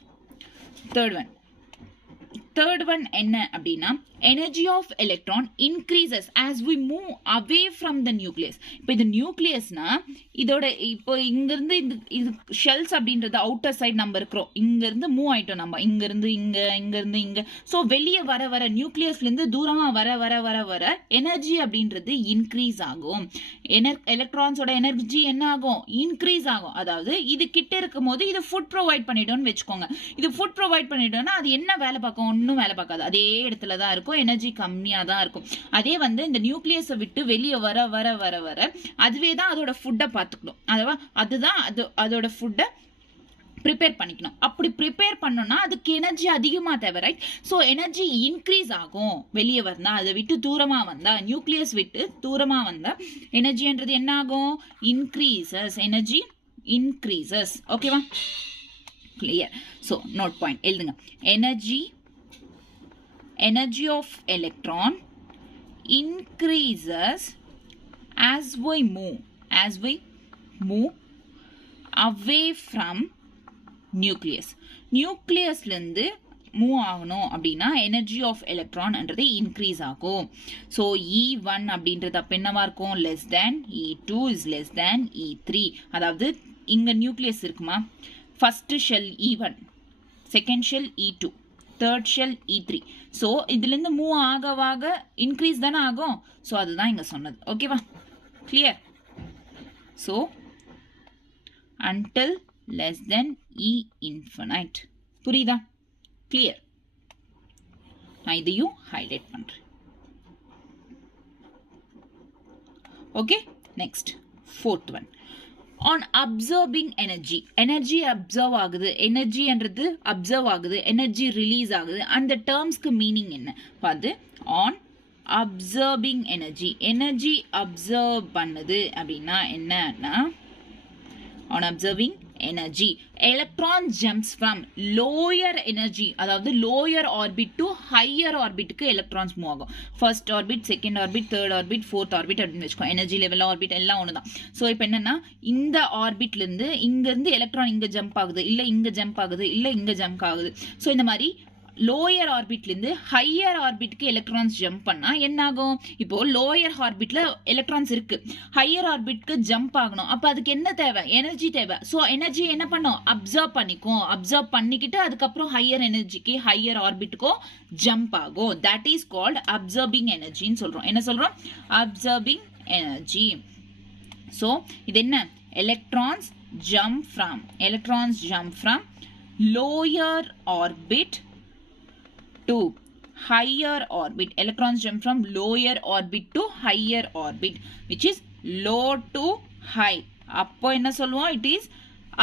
third one என்ன அப்படின்னா energy of electron increases as we move away from the nucleus. இப்போ இது நியூக்ளியஸ்னா இதோட இப்போ இங்கிருந்து இது ஷெல்ஸ் அப்படின்றது அவுட்டர் சைட் நம்ம இருக்கிறோம். இங்கிருந்து மூவ் ஆயிட்டோம் நம்ம, இங்கிருந்து இங்க. ஸோ வெளியே வர நியூக்ளியஸ்லேருந்து தூரமாக வர எனர்ஜி அப்படின்றது இன்க்ரீஸ் ஆகும். எலக்ட்ரான்ஸோட எனர்ஜி என்ன ஆகும்? இன்க்ரீஸ் ஆகும். அதாவது இது கிட்ட இருக்கும் போது இது ஃபுட் ப்ரொவைட் பண்ணிட்டோம்னு வச்சுக்கோங்க. இது ஃபுட் ப்ரொவைட் பண்ணிட்டோம்னா அது என்ன வேலை பார்க்கும்? ஒன்றும் வேலை பார்க்காது, அதே இடத்துல தான் இருக்கும், எனர்ஜி கம்மியாக தான் இருக்கும். அதே வந்து இந்த நியூக்ளியஸை விட்டு வெளியே வர அதுவே தான் அதோட ஃபுட்டை பார்த்துக்கணும். அதுதான் அதோட ஃபுட்டை ப்ரிப்பேர் பண்ணிக்கணும். அப்படி ப்ரிப்பேர் பண்ணோம்னா அதுக்கு எனர்ஜி அதிகமாக தேவை, ரைட்? ஸோ எனர்ஜி இன்க்ரீஸ் ஆகும். வெளியே வந்தால், அதை விட்டு தூரமாக வந்தால், நியூக்ளியஸ் விட்டு தூரமாக வந்தால் எனர்ஜின்றது என்ன ஆகும்? இன்க்ரீசஸ். Energy increases. ஓகேவா? கிளியர். ஸோ நோட் பாயிண்ட் எழுதுங்க. Energy of electron increases as we move away from nucleus. நியூக்ளியஸ்லேருந்து மூவ் ஆகணும் அப்படின்னா எனர்ஜி ஆஃப் எலக்ட்ரான்ன்றது இன்க்ரீஸ் ஆகும். ஸோ E1 அப்படின்றது அப்போ என்னவா இருக்கும்? Less than E2 is less than E3. அதாவது இங்கே நியூக்ளியஸ் இருக்குமா? First shell E1, second shell E2, third shell E3. So இதுலேருந்து மூவ் ஆக இன்க்ரீஸ் தானே ஆகும். ஸோ அதுதான் இங்கே சொன்னது. ஓகேவா? Clear. So until less than E infinite. புரியுதா? கிளியர். நான் இதையும் ஹைலைட் பண்ணுறேன். Okay, next fourth one. On observing energy observe ஆகுது, எனர்ஜி ரிலீஸ் ஆகுது. அந்த டேர்ம்ஸ்க்கு மீனிங் என்ன பார்த்து? ஆன் அப்சர்பிங் எனர்ஜி அப்சர்வ் பண்ணுது அப்படின்னா என்னன்னா on observing energy electron jumps from lower energy அதாவது lower orbit to higher orbit க்கு electrons move ஆகும் first orbit second orbit third orbit fourth orbit அப்படின்னு வெச்சுக்கோ energy level orbit எல்லாம் ஒண்ணுதான் சோ இப்போ என்னன்னா இந்த ஆர்பிட்ல இருந்து இங்க இருந்து எலக்ட்ரான் இங்க ஜம்ப் ஆகுது இல்ல இங்க ஜம்ப் ஆகுது இல்ல இங்க ஜம்ப் ஆகுது சோ இந்த மாதிரி லோயர் ஆர்பிட்ல இருந்து ஹையர் ஆர்பிட்க்கு எலக்ட்ரான்ஸ் ஜம்ப் பண்ணா என்ன ஆகும் இப்போ லோயர் ஆர்பிட்ல எலக்ட்ரான்ஸ் இருக்கு ஹையர் ஆர்பிட்க்கு ஜம்ப் ஆகணும் அப்ப அதுக்கு என்ன தேவை எனர்ஜி தேவை சோ எனர்ஜி என்ன பண்ணும் அப்சர்வ் பண்ணிக்கும் அப்சர்வ் பண்ணிக்கிட்டு அதுக்கப்புறம் ஹையர் எனர்ஜிக்கு ஹையர் ஆர்பிட்க்கோ ஜம்ப் ஆகும் தட் இஸ் கால்ட் அப்சர்பிங் எனர்ஜின்னு சொல்றோம் என்ன சொல்றோம் அப்சர்பிங் எனர்ஜி சோ இது என்ன electrons jump from lower orbit to higher orbit. Electrons jump from lower orbit to higher orbit, which is low to high. அப்போ என்ன சொல்லுவோம் it is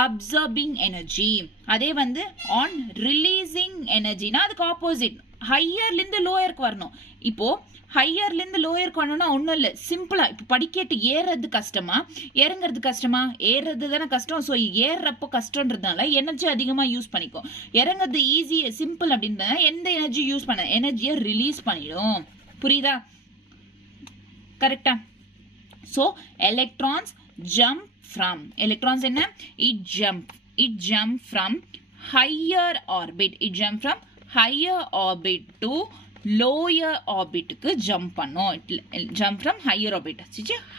absorbing energy. அதே வந்து on releasing energy னா அதுக்கு ஆப்போசிட் ஹையர்ல இருந்து லோயருக்கு வரணும் இப்போ ஹையர்ல இருந்து லோயருக்கு வரணும்னா ஒன்றும் இல்லை சிம்பிளா இப்போ படிக்கட்டு ஏறுறது கஷ்டமா இறங்குறது கஷ்டமா ஏறுறது தானே கஷ்டம் ஸோ ஏறுறப்போ கஷ்டன்றதுனால எனர்ஜி அதிகமாக யூஸ் பண்ணிக்கும் இறங்குறது ஈஸி சிம்பிள் அப்படின்றத எந்த எனர்ஜி யூஸ் பண்ண எனர்ஜியை ரிலீஸ் பண்ணிடும் புரியுதா கரெக்டா so electrons jump from electrons என்ன it jump from higher orbit to lower orbit க்கு jump பண்ணோம் jump from higher orbit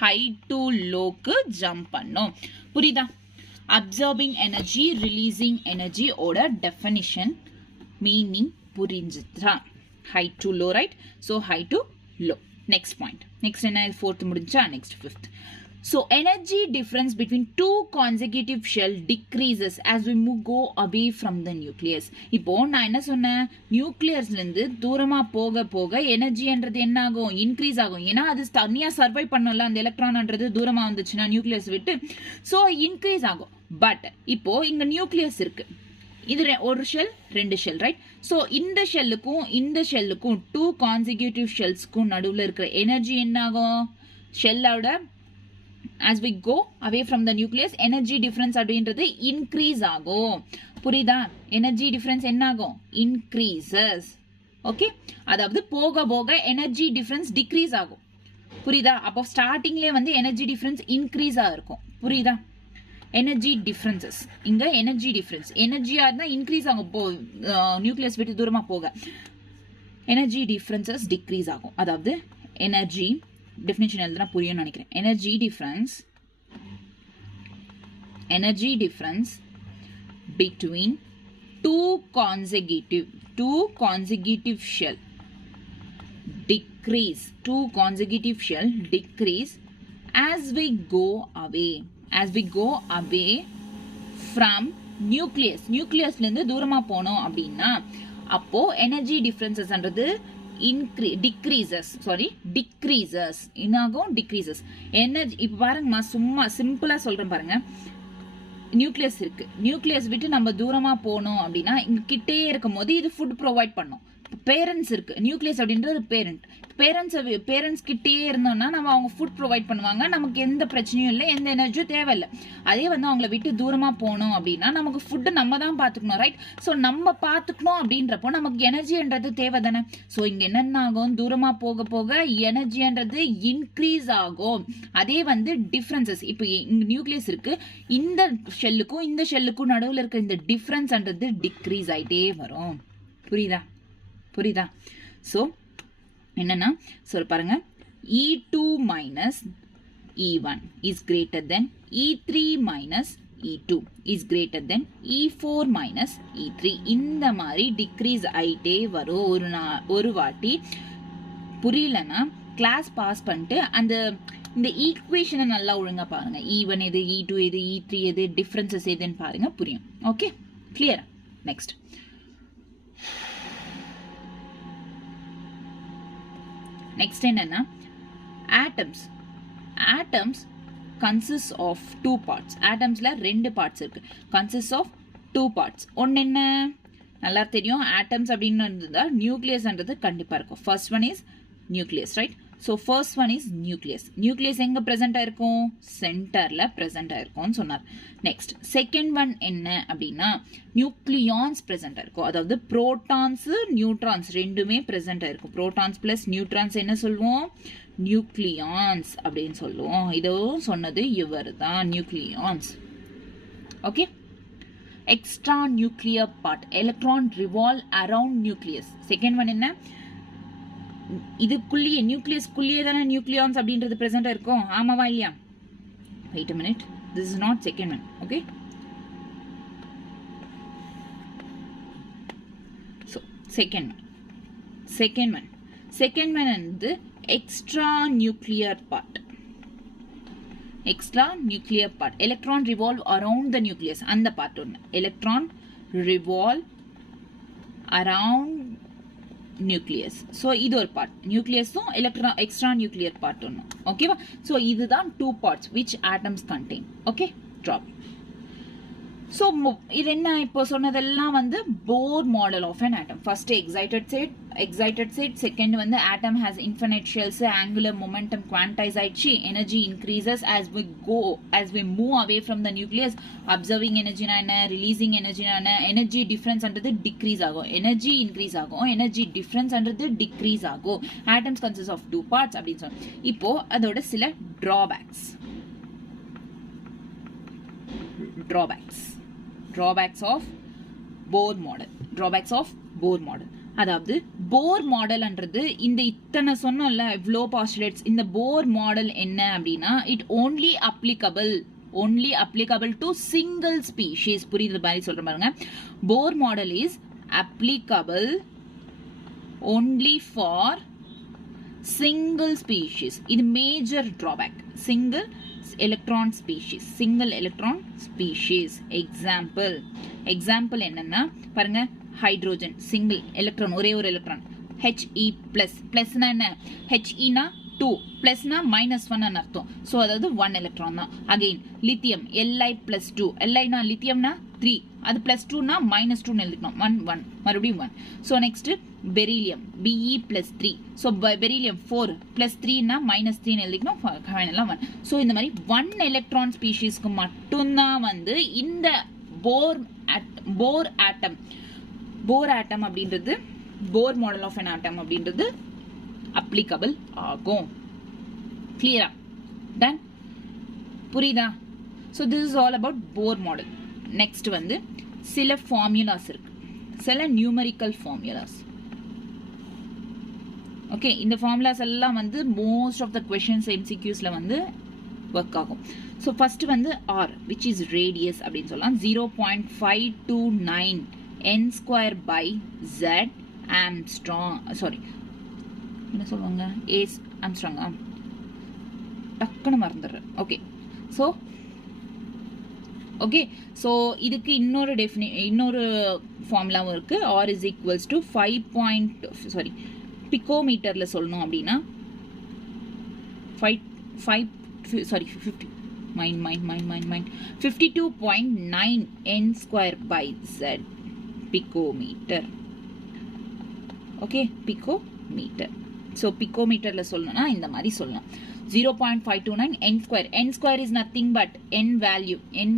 high to low க்கு jump பண்ணோம் புரியுதா absorbing energy releasing energy ஓட definition meaning புரிஞ்சுதா high to low right so high to low next point next என்ன fourth முடிஞ்சா next fifth so energy difference between two consecutive shell decreases as we go away from the nucleus இப்போ நான் என்ன சொன்னேன் நியூக்ளியஸ்ல இருந்து தூரமா போக போக எனர்ஜின்றது என்ன ஆகும் இன்க்ரீஸ் ஆகும் ஏன்னா அது தனியா சர்வை பண்ணல அந்த எலக்ட்ரான்ன்றது தூரமா வந்துச்சுன்னா நியூக்ளியஸ் விட்டு சோ இன்க்ரீஸ் ஆகும் பட் இப்போ இங்க நியூக்ளியஸ் இருக்கு இது ஒரு ஷெல் ரெண்டு ஷெல் ரைட் சோ இந்த ஷெல்லுக்கும் டூ கான்சிக்யூட்டிவ் ஷெல்ஸ்க்கும் நடுவுல இருக்கிற எனர்ஜி என்ன ஆகும் ஷெல்லோட as we go away from the nucleus energy difference அப்படின்றது increase ஆகும் புரியுதா energy difference என்ன ஆகும் increases ஓகே அதாவது போக போக energy difference decrease ஆகும் புரியுதா அப்போ ஸ்டார்டிங்லயே வந்து energy difference increase ஆ இருக்கும் புரியுதா energy differences இங்க energy difference எனர்ஜியா இருந்தா increase ஆகும் நியூக்ளியஸ் விட்டு தூரமா போக energy differences decrease ஆகும் அதாவது energy definition எழுதுனா புரியும்னு நினைக்கிறேன் energy difference between two consecutive shell decrease as we go away from nucleusல இருந்து தூரமா போனோம் அப்படின்னா அப்போ energy differences ன்றது decreases energy இப்ப பாருங்கம்மா சும்மா சிம்பிளா சொல்றேன் பாருங்க நியூக்ளியஸ் இருக்கு நியூக்ளியஸ் விட்டு நம்ம தூரமா போனோம் அப்படின்னா இங்க கிட்டே இருக்கும் போது இது ஃபுட் ப்ரொவைட் பண்ணும் பேரண்ட்ஸ் இருக்கு நியூக்ளியஸ் அப்படின்றது பேரண்ட்ஸ் கிட்டே இருந்தோம்னா நம்ம அவங்க ஃபுட் ப்ரொவைட் பண்ணுவாங்க நமக்கு எந்த பிரச்சனையும் இல்லை எந்த எனர்ஜியும் தேவையில்லை அதே வந்து அவங்கள விட்டு தூரமா போனோம் அப்படின்னா நமக்கு ஃபுட்டு நம்ம தான் பார்த்துக்கணும் ரைட் ஸோ நம்ம பார்த்துக்கணும் அப்படின்றப்போ நமக்கு எனர்ஜின்றது தேவை தானே ஸோ இங்க என்னென்ன ஆகும் தூரமா போக போக எனர்ஜின்றது இன்க்ரீஸ் ஆகும் அதே வந்து டிஃப்ரென்சஸ் இப்போ இங்க நியூக்ளியஸ் இருக்கு இந்த ஷெல்லுக்கும் நடுவில் இருக்க இந்த டிஃப்ரென்ஸ்ன்றது டிக்ரீஸ் ஆயிட்டே வரும் புரியுதா ஸோ என்னன்னா சொல்ல பாருங்க E2 minus E1 is greater than E3 minus E2 is greater than E4 minus E3 இந்த மாதிரி டிக்ரீஸ் ஆயிட்டே வரும் ஒரு வாட்டி புரியலன்னா கிளாஸ் பாஸ் பண்ணிட்டு இந்த ஈக்குவேஷனை நல்லா ஒழுங்கா பாருங்க E1 எது E2 எது E3 எது டிஃபரன்சஸ் எதுன்னு பாருங்க புரியும் ஓகே கிளியரா நெக்ஸ்ட் next என்னன்னா atoms consists of two parts atomsல ரெண்டு parts இருக்கு consists of two parts ஒன்னு என்ன நல்லா தெரியும் atoms அப்படினு இருந்தா நியூக்ளியஸ்ன்றது கண்டிப்பா இருக்கும் first one is nucleus, right? So first one is nucleus. Nucleus எங்க present ஆயிருக்கும்? Centerல present ஆயிருக்கும்னு சொன்னார். Next, second one என்ன அப்படின்னா nucleons present ஆயிருக்கும். அதாவது protons, neutrons ரெண்டுமே present ஆயிருக்கும். protons plus neutrons என்ன சொல்லுவோம்? nucleons அப்படின்னு சொல்லுவோம். இதுவும் சொன்னது இவர்தான், nucleons. Okay? Extra nuclear part. Electron revolve around nucleus. Second one என்ன? இதுக்குள்ளேயே நியூக்ளியஸ்க்குள்ளேயே தானே நியூக்ளியான்ஸ் அப்படின்றது பிரசண்டா இருக்கும். ஆமாவா இல்லையா? Wait a minute. This is not second one. Okay? So, second one வந்து extra nuclear part. Extra nuclear part. Electron revolve around the nucleus. அந்த part ஒன்று. Electron revolve around nucleus. So இது ஒரு part. Nucleus extra nuclear part ஒன்று. ஓகேவா? So இதுதான் two parts which atoms contain. Okay? Drop. So இது என்ன இப்போ சொன்னதெல்லாம் வந்து Bohr model of an atom. First excited state, second வந்து atom has infinite shells, angular momentum quantize ஆயிடுச்சு, energy increases as we move away from the nucleus. Observing energy என்ன, releasing energy என்ன, energy difference அன்றது decrease ஆகும், energy increase ஆகும், energy difference அன்றது decrease ஆகும். Atoms consist of two parts அப்படின்னு சொன்னோம். இப்போ அதோட சில drawbacks of Bohr model. அதாவது Bohr model அன்றது இந்த இத்தனை சொன்னோம்ல இவ்ளோ postulates, இந்த Bohr model என்ன அப்படின்னா it only applicable to single species. புரியுது மாதிரி சொல்ற பாருங்க. Bohr model is applicable only for single species. இது major drawback. single electron species. example என்னன்னா பாருங்க, ஹைட்ரோஜன் சிங்கிள் எலக்ட்ரான், ஒரே ஒரு எலக்ட்ரான். He plus னா என்ன? He னா 2 plus னா -1 ன்னு அர்த்தம். சோ அதாவது 1 எலக்ட்ரான் தான். Again lithium Li plus 2, Li னா லித்தியம்னா 3, அது +2 னா -2 ன்னு எழுதிக்கணும். 1 மறுபடியும் 1. So next beryllium Be plus 3. So beryllium 4 plus 3 னா -3 ன்னு எழுதிக்கணும். ஃபைனலா 1. சோ இந்த மாதிரி 1 எலக்ட்ரான் ஸ்பீஷீஸ்க்கு மட்டும் தான் வந்து இந்த Bohr atom அப்படின்றது, Bohr model of an atom அப்படின்றது applicable ஆகும். clear? done? புரியுதா? so this is all about Bohr model. next வந்து சில formulas இருக்கு, சில numerical formulas. okay, இந்த formulas எல்லாம் வந்து most of the questions MCQsல வந்து work ஆகும். so first வந்து R, which is radius அப்படின்னு சொல்லலாம். 0.529 n square by z Armstrong. sorry, என்ன சொல்லுவாங்க? ஏஸ் ஆம்ஸ்ட்ராங்கா? டக்குன்னு மறந்துடுறேன். ஓகே ஸோ இதுக்கு இன்னொரு ஃபார்முலாவும் இருக்கு. R is equals to 5 பிகோமீட்டர்ல சொல்லணும் அப்படின்னா 52.9 n square by z picometer. okay, picometer. so picometerல சொல்லணும்னா இந்த மாதிரி சொல்லலாம். 0.529 n square. n square is nothing but n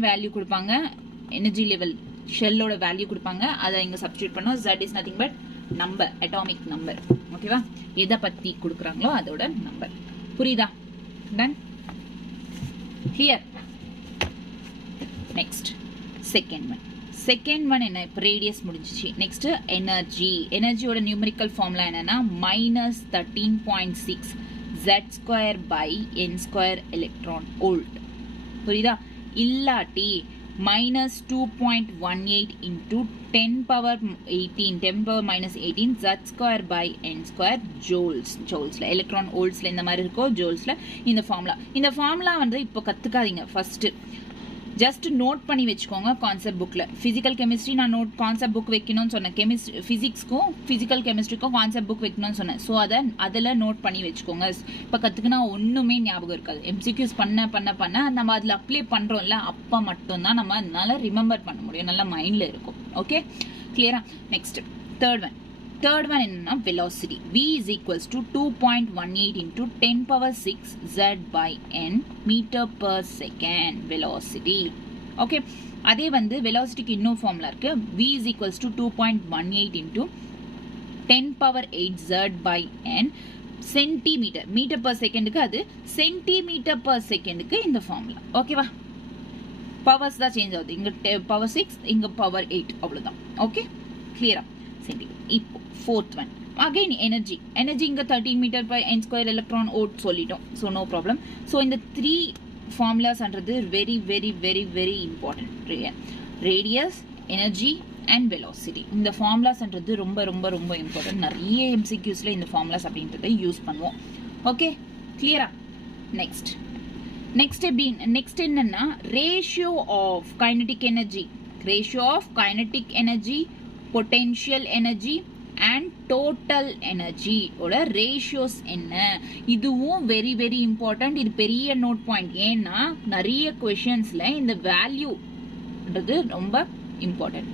value கொடுப்பாங்க, எனர்ஜி லெவல் ஷெல்லோட வேல்யூ கொடுப்பாங்க, அதை இங்க சப்ஸ்டிட்யூட் பண்ணோம். z is nothing but number, atomic number. ஓகேவா? எதை பத்தி கொடுக்குறாங்களோ அதோட நம்பர். புரியுதா? Done? Here next second one என்ன? இப்போ ரேடியஸ் முடிஞ்சிச்சு. நெக்ஸ்ட் எனர்ஜியோட நியூமரிக்கல் ஃபார்முலா என்னன்னா -13.6 z² by n² electron volt. புரியுதா? இல்லாட்டி -2.18 into 10 power -18 z² by n² ஜோல்ஸ்ல, electron வோல்ட்ஸ்ல இந்த மாதிரி இருக்கோ, ஜோல்ஸ்ல இந்த ஃபார்முலா வந்து இப்போ கத்துக்காதீங்க. ஃபர்ஸ்ட் ஜஸ்ட் நோட் பண்ணி வச்சுக்கோங்க கான்செப்ட் புக்ல. பிசிக்கல் கெமிஸ்ட்ரி நான் கான்செப்ட் புக் வைக்கணும்னு சொன்னேன். பிசிக்ஸ்க்கும் பிசிக்கல் கெமிஸ்ட்ரிக்கும் கான்செப்ட் புக் வைக்கணும்னு சொன்னேன். ஸோ அதில் நோட் பண்ணி வச்சுக்கோங்க. இப்போ கற்றுக்குனா ஒன்றுமே ஞாபகம் இருக்காது. எம்சிக்யூஸ் பண்ண நம்ம அதில் அப்ளை பண்ணுறோம்ல, அப்போ மட்டும்தான் நம்ம அதனால ரிமெம்பர் பண்ண முடியும், நல்லா மைண்டில் இருக்கும். ஓகே, கிளியரா? Next third one third one என்னன்னா velocity. V is equals to 2.18 into 10 power 6 Z by N meter per second velocity. Okay. அதே வந்து velocityக்கு இன்னும் ஃபார்முலா இருக்கு. V is equals to 2.18 into 10 power 8 Z by N centimeter. Meter per secondக்கு அது centimeter per secondக்கு இந்த ஃபார்முலா. ஓகேவா? பவர்ஸ் தான் சேஞ்ச் ஆகுது. இங்க பவர் 6, இங்க பவர் 8 அவ்வளவுதான். ஓகே? கிளியரா? சென்டிமீட்டர். இப்போ fourth one. Again energy. Energy இங்க 13 meter per n square electron volt சொல்லிட்டோம். So no problem. So இந்த 3 formulas அன்றது very important. Radius, energy and velocity. இந்த formulas அன்றது ரொம்ப important. நிறைய MCQsல இந்த formulas அப்படின்றதை யூஸ் பண்ணுவோம். ஓகே? கிளியரா? Next என்னன்னா ratio of kinetic energy. Ratio of kinetic energy, potential energy and total energy ஓட ratios என்ன? இதுவும் very important. இது பெரிய நோட் பாயிண்ட். ஏன்னா நிறைய questionsல இந்த வேல்யூ ரொம்ப important.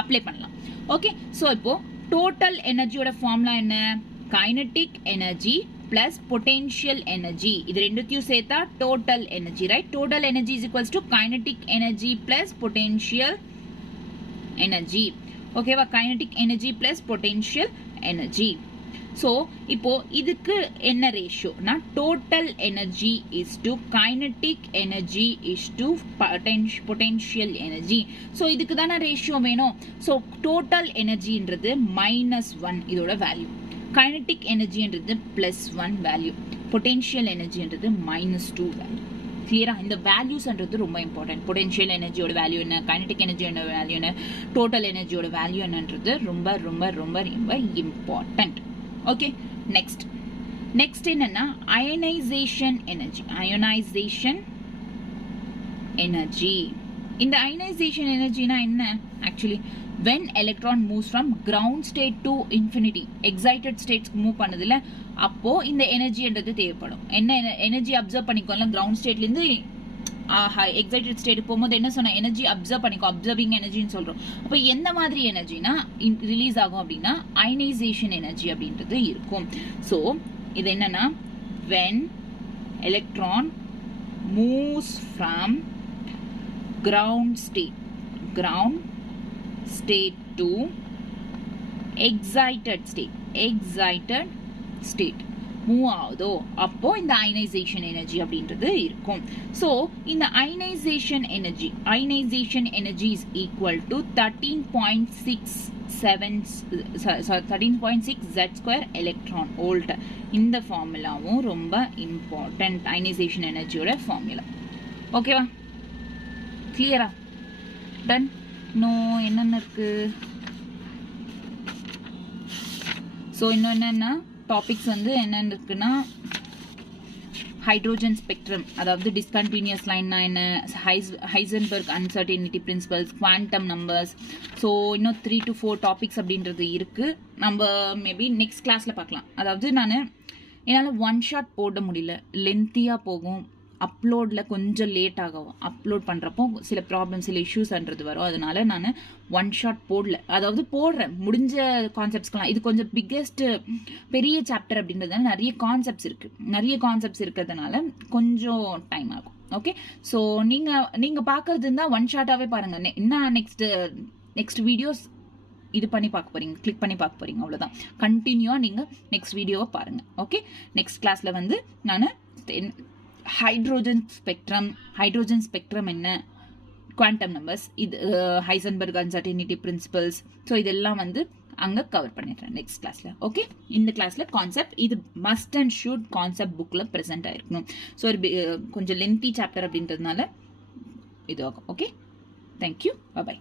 அப்ளை பண்ணலாம். ஓகே? சோ இப்போ total energyயோட ஃபார்முலா என்ன? kinetic energy plus potential energy. இது ரெண்டுத்தையும் சேர்த்தா total energy, right? Total energy is equals to kinetic energy plus potential energy. ஓகேவா? kinetic energy plus potential energy. So இப்போ இதுக்கு என்ன ratio? total energy is to kinetic energy is to potential energy. So இதுக்கு தான ரேஷியோ வேணும். So total energyன்றது -1 இதோட value. kinetic energyன்றது +1 value. potential energyன்றது -2 value. கிளியரா? இந்த வேல்யூஸ்ன்றது ரொம்ப இம்பார்ட்டன்ட். பொட்டன்ஷியல் எனர்ஜியோட வேல்யூ என்ன, கைனடிக் எனர்ஜியோட வேல்யூ என்ன, டோட்டல் எனர்ஜியோட வேல்யூ என்னன்றது ரொம்ப இம்பார்ட்டன்ட். ஓகே? நெக்ஸ்ட் என்னன்னா அயனைசேஷன் எனர்ஜி. இந்த அயனைசேஷன் எனர்ஜினா என்ன? Actually when electron moves from ground state to infinity, excited states move பண்ணதுல அப்போ இந்த எனர்ஜின்றது தேவைப்படும். என்ன எனர்ஜி அப்சர்வ் பண்ணிக்கோங்க. கிரவுண்ட் ஸ்டேட்ல இருந்து எக்ஸைட்டட் ஸ்டேட் போகும்போது என்ன சொன்ன? எனர்ஜி அப்சர்வ் பண்ணிக்கோ. அப்சர்விங் எனர்ஜின்னு சொல்றோம். அப்போ எந்த மாதிரி எனர்ஜினா ரிலீஸ் ஆகும் அப்படின்னா அயனைசேஷன் எனர்ஜி அப்படின்றது இருக்கும். ஸோ இது என்னன்னா when electron moves from ground state to excited state move ஆகுதோ அப்போ இந்த அயனைசேஷன் எனர்ஜி அப்படின்றது இருக்கும். ஸோ இந்த ionisation energy is equal to 13.6 Z² electron volt. இந்த ஃபார்முலாவும் ரொம்ப இம்பார்ட்டன்ட். Ionisation எனர்ஜியோட formula. ஓகேவா? கிளியரா? டன்? இன்னும் என்னென்ன இருக்கு? ஸோ இன்னும் என்னென்னா டாபிக்ஸ் வந்து என்னென்ன இருக்குன்னா ஹைட்ரோஜன் ஸ்பெக்ட்ரம், அதாவது டிஸ்கண்டினியூஸ் லைன்னா என்ன, Heisenberg uncertainty principles, quantum numbers. So இன்னும் 3 to 4 டாபிக்ஸ் அப்படின்றது இருக்குது. நம்ம மேபி நெக்ஸ்ட் கிளாஸில் பார்க்கலாம். அதாவது என்னால் ஒன் ஷாட் போட முடியல, லென்த்தியாக போகும். அப்லோடில் கொஞ்சம் லேட் ஆகும். அப்லோட் பண்ணுறப்போ சில ப்ராப்ளம்ஸ், சில இஷ்யூஸ்ன்றது வரும். அதனால நான் ஒன் ஷாட் போடல. அதாவது போடுறேன் முடிஞ்ச கான்செப்ட்ஸ்க்கெலாம். இது கொஞ்சம் பிக்கெஸ்ட் பெரிய சாப்டர் அப்படின்றதுனால நிறைய கான்செப்ட்ஸ் இருக்கிறதுனால கொஞ்சம் டைம் ஆகும். ஓகே? ஸோ நீங்கள் பார்க்கறது இருந்தால் ஒன் ஷாட்டாகவே பாருங்கள். என்ன நெக்ஸ்ட் வீடியோஸ் இது பண்ணி பார்க்க போறீங்க, கிளிக் பண்ணி பார்க்க போறீங்க. அவ்வளோதான். கண்டினியூவாக நீங்கள் நெக்ஸ்ட் வீடியோவை பாருங்கள். ஓகே? நெக்ஸ்ட் கிளாஸில் வந்து நான் ஹைட்ரோஜன் ஸ்பெக்ட்ரம் என்ன, குவாண்டம் நம்பர்ஸ், இது ஹைசன்பர்க் அன்சர்டனிட்டி பிரின்சிபல்ஸ், ஸோ இதெல்லாம் வந்து அங்கே கவர் பண்ணிடுறேன் நெக்ஸ்ட் கிளாஸில். ஓகே? இந்த கிளாஸில் கான்செப்ட் இது மஸ்ட் அண்ட் ஷுட் கான்செப்ட் புக்கில் ப்ரெசென்ட் ஆயிருக்கணும். ஸோ ஒரு கொஞ்சம் லென்த்தி சாப்டர் அப்படின்றதுனால இது ஆகும். ஓகே? தேங்க்யூ. பாய்.